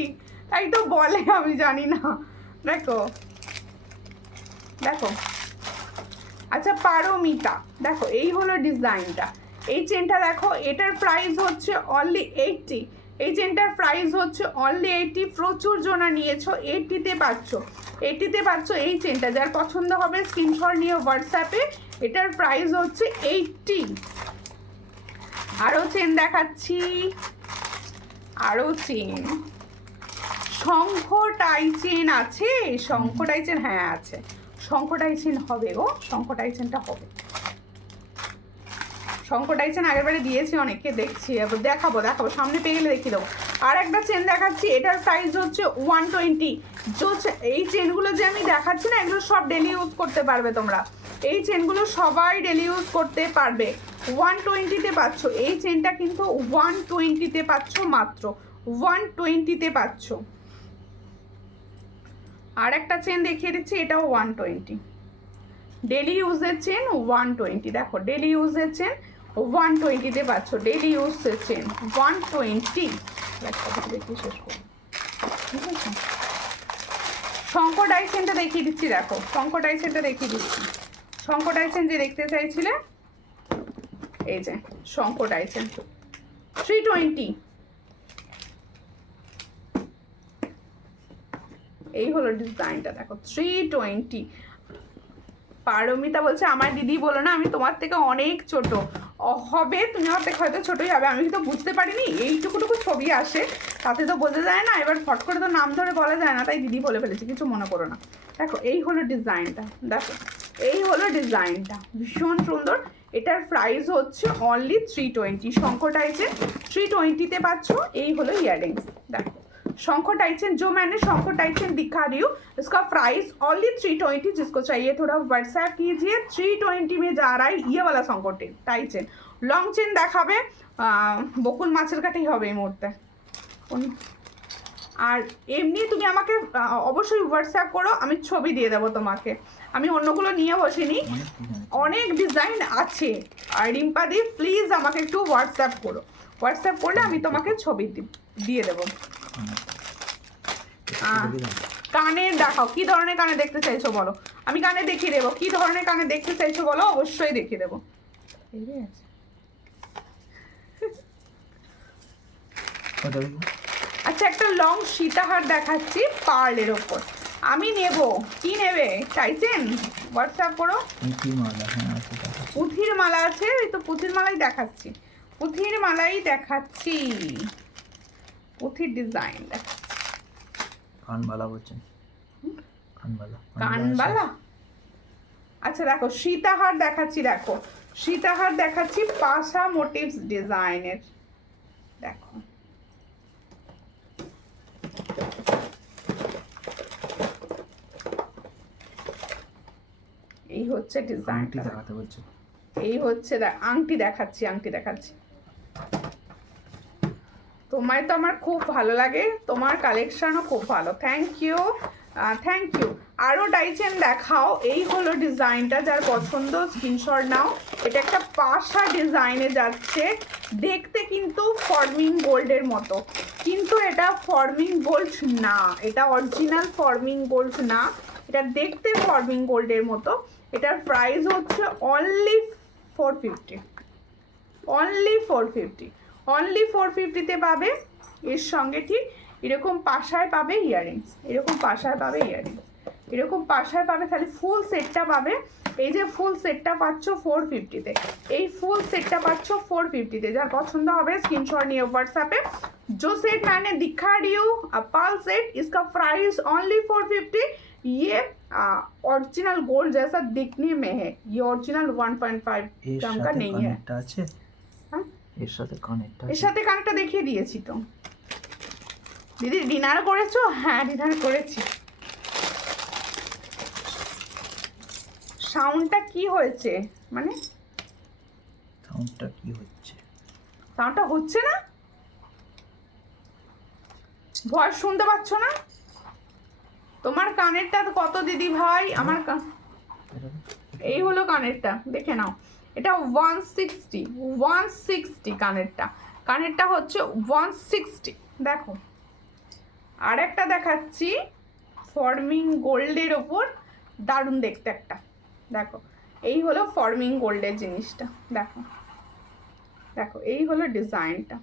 তাই তো বলে, আমি জানি না। দেখো দেখো আচ্ছা পারমিতা, দেখো এই হলো ডিজাইনটা। এই চেনটা দেখো, এটার প্রাইস হচ্ছে অনলি 80। এই চেনটার প্রাইস হচ্ছে অনলি 80। প্রচুর জনা নিয়েছো, 80-তে পাচ্ছ, 80-তে পাচ্ছ এই চেনটা। যার পছন্দ হবে স্ক্রিনশট নিয়ে হোয়াটসঅ্যাপে। এটার প্রাইস হচ্ছে 80। আরও চেন দেখাচ্ছি, আরও চেন। শঙ্খ টাই চেন আছে, শঙ্খ টাই চেন, হ্যাঁ আছে, শঙ্খ টাই চেন হবে গো, শঙ্খ টাই চেনটা হবে। শঙ্খ টাই চেন আগের বারে দিয়েছি অনেককে, দেখছি দেখাবো সামনে পেয়ে গেলে দেখিয়ে দেবো। আর একটা চেন দেখাচ্ছি, এটার প্রাইস হচ্ছে 120। এই চেনগুলো যে আমি দেখাচ্ছি না, এগুলো সব ডেলি ইউজ করতে পারবে তোমরা। এই চেনগুলো সবাই ডেলি ইউজ করতে পারবে। 120-তে পাচ্ছ এই চেনটা, কিন্তু 120-তে পাচ্ছ, মাত্র 120-তে পাচ্ছ। আর একটা চেন দেখিয়ে দিচ্ছি, এটাও 120, ডেলি ইউজের চেন 120, দেখো ডেলি ইউজের চেন 120-তে পাচ্ছ, ডেলি ইউজের চেন 120। দেখি শেষ করো, ঠিক আছে। শঙ্কর ডাইসেনটা দেখিয়ে দিচ্ছি, দেখো শঙ্কর ডাইসেনটা দেখিয়ে দিচ্ছি। শঙ্কর ডাইসেন যে দেখতে চাইছিলে, এই যে শঙ্কর ডাইসেন 320, এই হলো ডিজাইনটা, দেখো 320। পারমিতা বলছে আমার দিদি বলো না, আমি তোমার থেকে অনেক ছোট হবে, তুমি আমার থেকে হয়তো ছোটই হবে, আমি তো বুঝতে পারিনি, এইটুকুটুকু ছবি আসে তাতে তো বোঝা যায় না, এবার ফট করে তো নাম ধরে বলা যায় না, তাই দিদি বলে ফেলেছি, কিছু মনে করো না। দেখো এই হলো ডিজাইনটা, দেখো এই হলো ডিজাইনটা, ভীষণ সুন্দর। এটার প্রাইস হচ্ছে অনলি 320, শঙ্কর টাইচেন 320-তে পাচ্ছ। এই হলো ইয়াররিংস, দেখো शंकर टाइचन, जो मैंने शंकर टाइचन दिखा रही हूँ इसका प्राइस ओनली 320। जिसको चाहिए थोड़ा व्हाट्सएप कीजिए। 320 में जा रहा है ये वाला शंकर टाइचन। लंग चेन देखाबे বকুল মাছের কাটেই হবে এই মুহূর্তে। আর এমনি তুমি আমাকে অবশ্যই হোয়াটসঅ্যাপ করো, আমি ছবি দিয়ে দেবো তোমাকে, আমি অন্যগুলো নিয়ে বসিনি, অনেক ডিজাইন আছে। আর রিম্পাদি প্লিজ আমাকে একটু হোয়াটসঅ্যাপ করো, হোয়াটসঅ্যাপ করলে আমি তোমাকে ছবি দিয়ে দেবো। কানের দেখাও, কি ধরনের কানে দেখতে চাইছো বলো, আমি কানে দেখিয়ে দেবো। কি ধরনের কানে দেখতে চাইছো বলো, অবশ্যই দেখিয়ে দেবো। আচ্ছা একটা লং সীতাহার দেখাচ্ছি পার্লের ওপর, আমি নেব, কি নেবে চাইছেন হোয়াটসঅ্যাপ করো। পুঁথির মালা আছে, এই তো পুঁথির মালাই দেখাচ্ছি, পুঁথির মালাই দেখাচ্ছি, পুঁথির ডিজাইন দেখাচ্ছি। কানবালা বলছেন, কানবালা, কানবালা আচ্ছা দেখো সীতাহার দেখাচ্ছি, দেখো সীতাহার দেখাচ্ছি পাশা মোটিভস ডিজাইনের, দেখো এই হচ্ছে ডিজাইনটা, দেখাতে বলছো, এই হচ্ছে আংটি দেখাচ্ছি, আংটি দেখাচ্ছি। তোমায় তো আমার খুব ভালো লাগে, তোমার কালেকশনও খুব ভালো, থ্যাংক ইউ থ্যাংক ইউ। আরও ডাইচেন দেখাও। এই হলো ডিজাইনটা, যার পছন্দ স্ক্রিনশট নাও। এটা একটা পাশা ডিজাইনে যাচ্ছে, দেখতে কিন্তু ফর্মিং গোল্ডের মতো, কিন্তু এটা ফর্মিং গোল্ড না, এটা অরিজিনাল ফর্মিং গোল্ড না, এটা দেখতে ফর্মিং গোল্ডের মতো। এটার প্রাইস হচ্ছে অনলি 450, অনলি 450, অনলি 450-তে পাবে। এর সঙ্গে ঠিক এরকম পাশায় পাবে ইয়াররিংস, এরকম পাশায় পাবে ইয়াররিংস, এরকম পাশায় পাবে, তাহলে ফুল সেটটা পাবে। এই যে ফুল সেটটা পাচ্ছ 450-তে, এই ফুল সেটটা পাচ্ছ 450-তে। যার পছন্দ হবে स्क्रीनशॉट নিয়ে व्हाट्सएप जो सेट मैंने दिखा रही हूँ पाल सेट, इसका प्राइस ओनली 450। ये ओरिजिनल गोल्ड जैसा दिखने में है, ये ओरिजिनल 1.5 ग्राम का नहीं है। এর সাথে কানেক্টটা, এর সাথে কানেক্টটা দেখিয়ে দিয়েছি তো। দিদি ডিনার করেছো? হ্যাঁ ডিনার করেছি। সাউন্ডটা কি হয়েছে, মানে সাউন্ডটা কি হচ্ছে, সাউন্ডটা হচ্ছে না, ভয়েস শুনতে পাচ্ছ না? তোমার কানেরটা কত দিদি ভাই? আমার এই হলো কানেরটা, দেখে নাও, এটা 160 কানেরটা, কানেরটা হচ্ছে 160। দেখো আর একটা দেখাচ্ছি ফর্মিং গোল্ডের ওপর, দারুণ দেখতে একটা, দেখো এই হলো ফর্মিং গোল্ডের জিনিসটা, দেখো দেখো এই হলো ডিজাইনটা,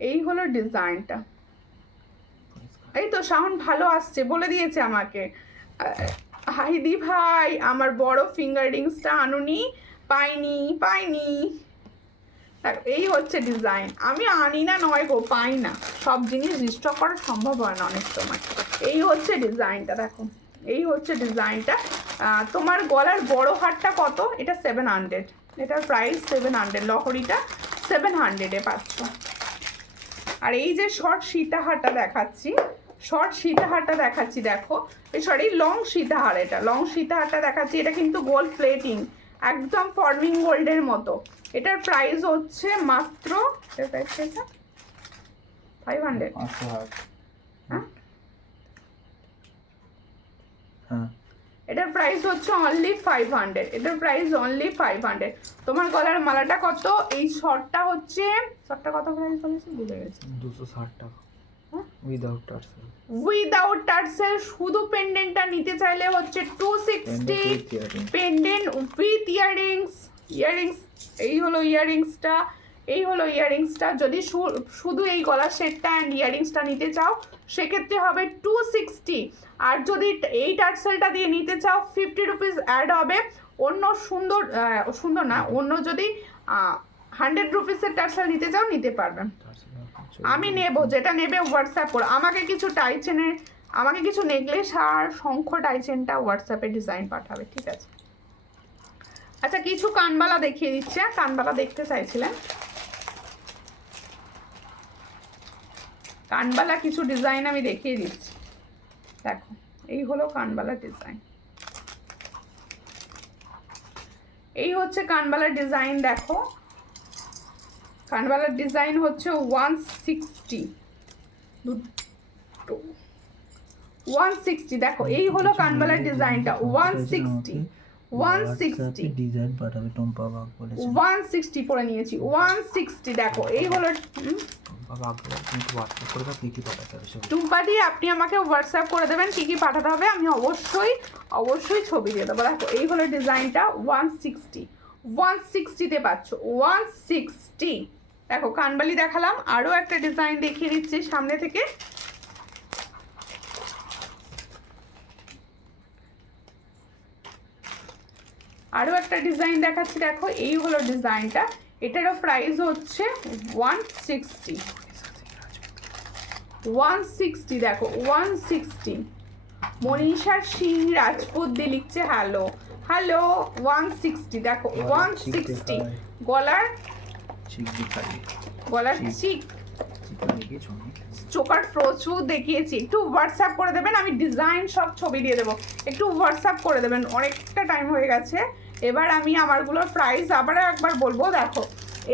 এই হলো ডিজাইনটা। এই তো সাউন্ড ভালো আসছে, বলে দিয়েছে আমাকে। হাইদি ভাই আমার বড় ফিঙ্গার রিংসটা আনুনি, পাইনি পাইনি। এই হচ্ছে ডিজাইন, আমি আনি না নয় গো, পাই না, সব জিনিস রিস্টক করা সম্ভব হয় না অনেক সময়। এই হচ্ছে ডিজাইনটা, দেখো এই হচ্ছে ডিজাইনটা। তোমার গলার বড় হারটা কত? এটা 700, এটার প্রাইস 700, লহরিটা 700-এ পাচ্ছ। আর এই যে শর্ট সীতাহারটা দেখাচ্ছি, শর্ট সীতাহারটা দেখাচ্ছি, দেখো সরি লং সীতাহার, এটা লং সীতাহারটা দেখাচ্ছি, এটা কিন্তু গোল্ড প্লেটিং, একদম ফর্মিং গোল্ডের মতো। এটার প্রাইস হচ্ছে মাত্র 500। হ্যাঁ হ্যাঁ এটার প্রাইস হচ্ছে অনলি 500, এটার প্রাইস অনলি 500। তোমার গলার মালাটা কত? এই শর্টটা হচ্ছে, শর্টটা কত প্রাইস বলেছি ভুলে গেছি। 260 টাকা হ্যাঁ? Without tassel. উইদাউট টার্সেল শুধু পেন্ডেন্টটা নিতে চাইলে হচ্ছে 260, পেন্ডেন্ট উইথ ইয়াররিংস। ইয়াররিংস এই হলো ইয়াররিংসটা, এই হলো ইয়াররিংসটা। যদি শুধু এই গলার সেটটা অ্যান্ড ইয়াররিংসটা নিতে চাও সেক্ষেত্রে হবে 260। আর যদি এই টার্সেলটা দিয়ে নিতে চাও 50 রুপিস অ্যাড হবে। অন্য সুন্দর না, অন্য যদি 100 রুপিসের টার্সেল নিতে চাও নিতে পারবেন। আমি নেব, যেটা নেবে হোয়াটসঅ্যাপ করো আমাকে। কিছু টাইচেনের, আমাকে কিছু নেকলেস আর শঙ্খ টাইচেনটা হোয়াটসঅ্যাপে ডিজাইন পাঠাবে, ঠিক আছে? আচ্ছা কিছু কানবালা দেখিয়ে দিচ্ছে, কানবালা দেখতে চাইছিলেন। কানবালা কিছু ডিজাইন আমি দেখিয়ে দিচ্ছি, দেখো এই হলো কানবালা ডিজাইন। এই হচ্ছে কানবালার ডিজাইন, দেখো কানবালার ডিজাইন হচ্ছে 160, 160। দেখো এই হলো কানবালার ডিজাইনটা 160, 160 ডিজাইন পাঠাবে। টম্পা বাগ বলেছে 160 পরে নিয়েছি 160। দেখো এই হলো টম্পা বাগ বলে, কিন্তু হোয়াটসঅ্যাপ করে দাও কি কি পাঠাতে হবে সব। টুম্পা দিয়ে আপনি আমাকে হোয়াটসঅ্যাপ করে দেবেন কি কি পাঠাতে হবে, আমি অবশ্যই ছবি দিয়ে দেবো। দেখো এই হলো ডিজাইনটা 160, 160-তে পাচ্ছ 160। দেখো কানবালি দেখালাম, আরও একটা ডিজাইন দেখিয়ে দিচ্ছি সামনে থেকে। আরও একটা ডিজাইন দেখাচ্ছি, দেখো এই হলো ডিজাইনটা। এটারও প্রাইস হচ্ছে 160, 160। দেখো 160। মনীষা সিং রাজপুত দিয়ে লিখছে হ্যালো হ্যালো 160। দেখো 160 গলার চিক চোকার প্রচুর দেখিয়েছি। একটু হোয়াটসঅ্যাপ করে দেবেন, আমি ডিজাইন সব ছবি দিয়ে দেবো, একটু হোয়াটসঅ্যাপ করে দেবেন। অনেকটা টাইম হয়ে গেছে, এবার আমি আমারগুলোর প্রাইস আবার একবার বলবো। দেখো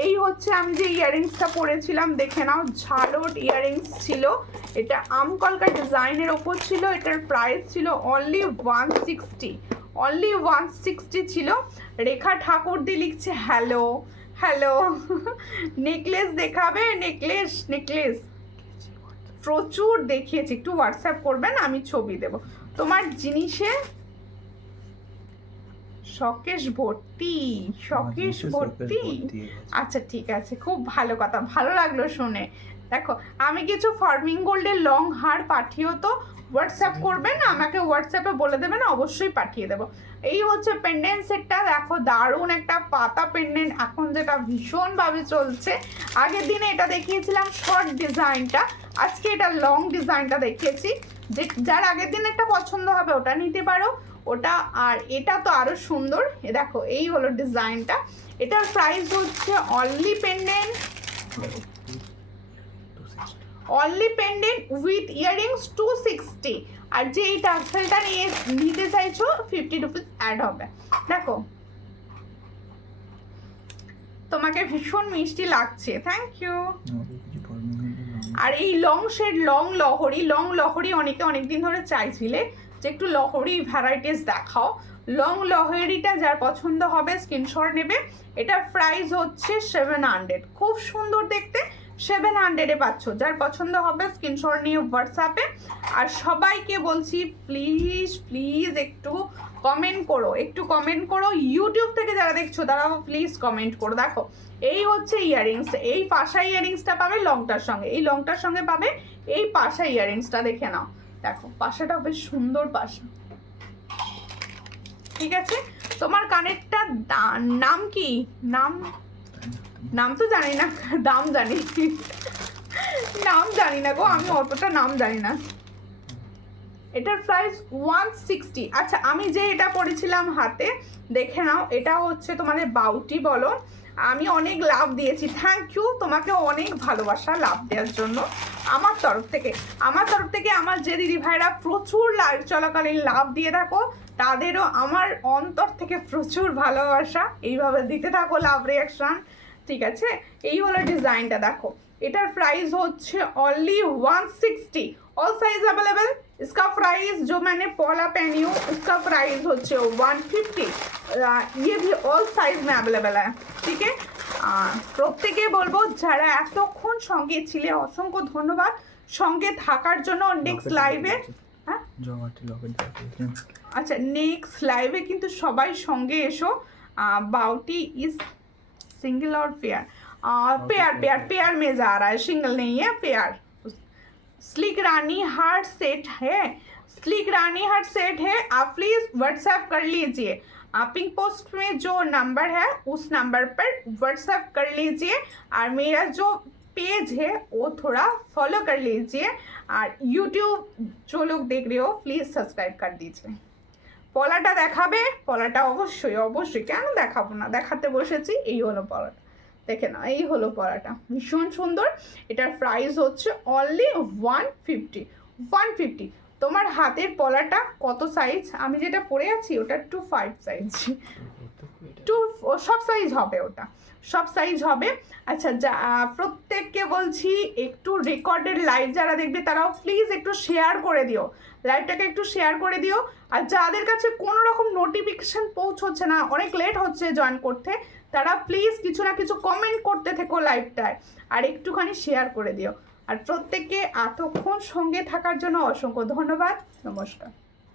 এই হচ্ছে আমি যে ইয়াররিংসটা পরেছিলাম, দেখে নাও ঝালট ইয়াররিংস ছিল। এটা আমকলকা ডিজাইনের ওপর ছিল, এটার প্রাইস ছিল অনলি 160, অনলি 160 ছিল। রেখা ঠাকুর দি লিখছে হ্যালো হ্যালো নেকলেস দেখাবে, নেকলেস প্রচুর দেখিয়েছি, একটু হোয়াটসঅ্যাপ করবেন আমি ছবি দেব। তোমার জিনিসে শকেশ ভর্তি, আচ্ছা ঠিক আছে, খুব ভালো কথা, ভালো লাগলো শুনে। দেখো আমি কিছু ফার্মিং গোল্ডের লং হার পাঠিয়েও তো হোয়াটসঅ্যাপ করবেন, আমাকে হোয়াটসঅ্যাপে বলে দেবেন, অবশ্যই পাঠিয়ে দেবো। এই হচ্ছে পেন্ডেন্ট সেটটা, দেখো দারুণ একটা পাতা পেন্ডেন্ট এখন যেটা ভীষণভাবে চলছে। আগের দিনে এটা দেখিয়েছিলাম শর্ট ডিজাইনটা, আজকে এটা লং ডিজাইনটা দেখিয়েছি। যে যার আগের দিন একটা পছন্দ হবে ওটা নিতে পারো, ওটা। আর এটা তো আরও সুন্দর, দেখো এই হলো ডিজাইনটা। এটার প্রাইস হচ্ছে অনলি পেন্ডেন্ট উইথ ইয়াররিংস 260। আর যে এই টার্সেলটা নিতে চাইছো 50 রুপিস অ্যাড হবে। দেখো তোমাকে ভীষণ মিষ্টি লাগছে, থ্যাংক ইউ। আর এই লং শেড লং লহরি অনেকে অনেকদিন ধরে চাইছিলে যে একটু লহরি ভ্যারাইটিস দেখাও। লং লহরিটা যার পছন্দ হবে স্ক্রিনশট নেবে। এটার প্রাইস হচ্ছে 700, খুব সুন্দর দেখতে, 700-এ পাচ্ছ। যার পছন্দ হবে স্ক্রিনশট নিয়ে হোয়াটসঅ্যাপে। আর সবাইকে বলছি প্লিজ একটু কমেন্ট করো, ইউটিউব থেকে যারা দেখছো তারা প্লিজ কমেন্ট করো। দেখো এই হচ্ছে ইয়াররিংস, এই পাশা ইয়াররিংসটা পাবে লংটার সঙ্গে, এই লংটার সঙ্গে পাবে এই পাশা ইয়াররিংসটা, দেখে নাও। দেখো পাশাটা বেশ সুন্দর পাশা, ঠিক আছে। তোমার কানেরটার নাম কি? নাম তো জানি না, দাম জানি, নাম জানি না গো, আমি অতটা নাম জানি না। এটার প্রাইস 160। আচ্ছা আমি যে এটা পরেছিলাম হাতে, দেখে নাও, এটা হচ্ছে তোমাদের বাউটি বলো। আমি অনেক লাভ দিয়েছি, থ্যাংক ইউ, তোমাকে অনেক ভালোবাসা লাভ দেওয়ার জন্য আমার তরফ থেকে। আমার যে দিদি ভাইরা প্রচুর লাইভ চলাকালীন লাভ দিয়ে থাকো তাদেরও আমার অন্তর থেকে প্রচুর ভালোবাসা, এইভাবে দিতে থাকো লাভ রিয়াকশন, ঠিক আছে। এই হলো ডিজাইনটা, দেখো এটার প্রাইস হচ্ছে অনলি 160, অল সাইজ অ্যাভেলেবেল, इसका प्राइस जो मैंने पॉला पहनी हूँ उसका प्राइस হচ্ছে 150। ये भी ऑल साइज में अवेलेबल है, ठीक है। প্রত্যেকে বলবো যারা এতক্ষণ সঙ্গে ছিলে অসংখ্য ধন্যবাদ সঙ্গে থাকার জন্য। নেক্সট লাইভে, হ্যাঁ জমাটি লকেট দেখিয়েছেন। আচ্ছা নেক্সট লাইভে কিন্তু সবাই সঙ্গে এসো। बाउटी इज सिंगल और पेयर, पेयर पेयर पेयर में जा रहा है, सिंगल नहीं है, पेयर। स्लिक रानी हार्ट सेट है, स्लिक रानी हार्ट सेट है, आप प्लीज व्हाट्सएप कर लीजिए। पिंक पोस्ट में जो नंबर है उस नंबर पर व्हाट्सएप कर लीजिए और मेरा जो पेज है वो थोड़ा फॉलो कर लीजिए और यूट्यूब जो लोग देख रहे हो प्लीज सब्सक्राइब कर दीजिए। পলাটা দেখাবে? পলাটা অবশ্যই অবশ্যই, কেন দেখাবো না, দেখাতে বসেছি। এই হলো পলাটা, দেখে না, এই হলো পলাটা, ভীষণ সুন্দর। এটার প্রাইস হচ্ছে অনলি 150। তোমার হাতের পলাটা কত সাইজ? আমি যেটা পরে আছি ওটা 25 সাইজ, সব সাইজ হবে, ওটা সব সাইজ হবে। আচ্ছা যা প্রত্যেককে বলছি একটু রেকর্ডেড লাইভ যারা দেখবে তারাও প্লিজ একটু শেয়ার করে দিও, লাইভটাকে একটু শেয়ার করে দিও। আর যাদের কাছে কোনো রকম নোটিফিকেশান পৌঁছচ্ছে না, অনেক লেট হচ্ছে জয়েন করতে, তারা প্লিজ কিছু না কিছু কমেন্ট করতে থেকো লাইভটায় আর একটুখানি শেয়ার করে দিও। আর প্রত্যেককে এতক্ষণ সঙ্গে থাকার জন্য অসংখ্য ধন্যবাদ। নমস্কার।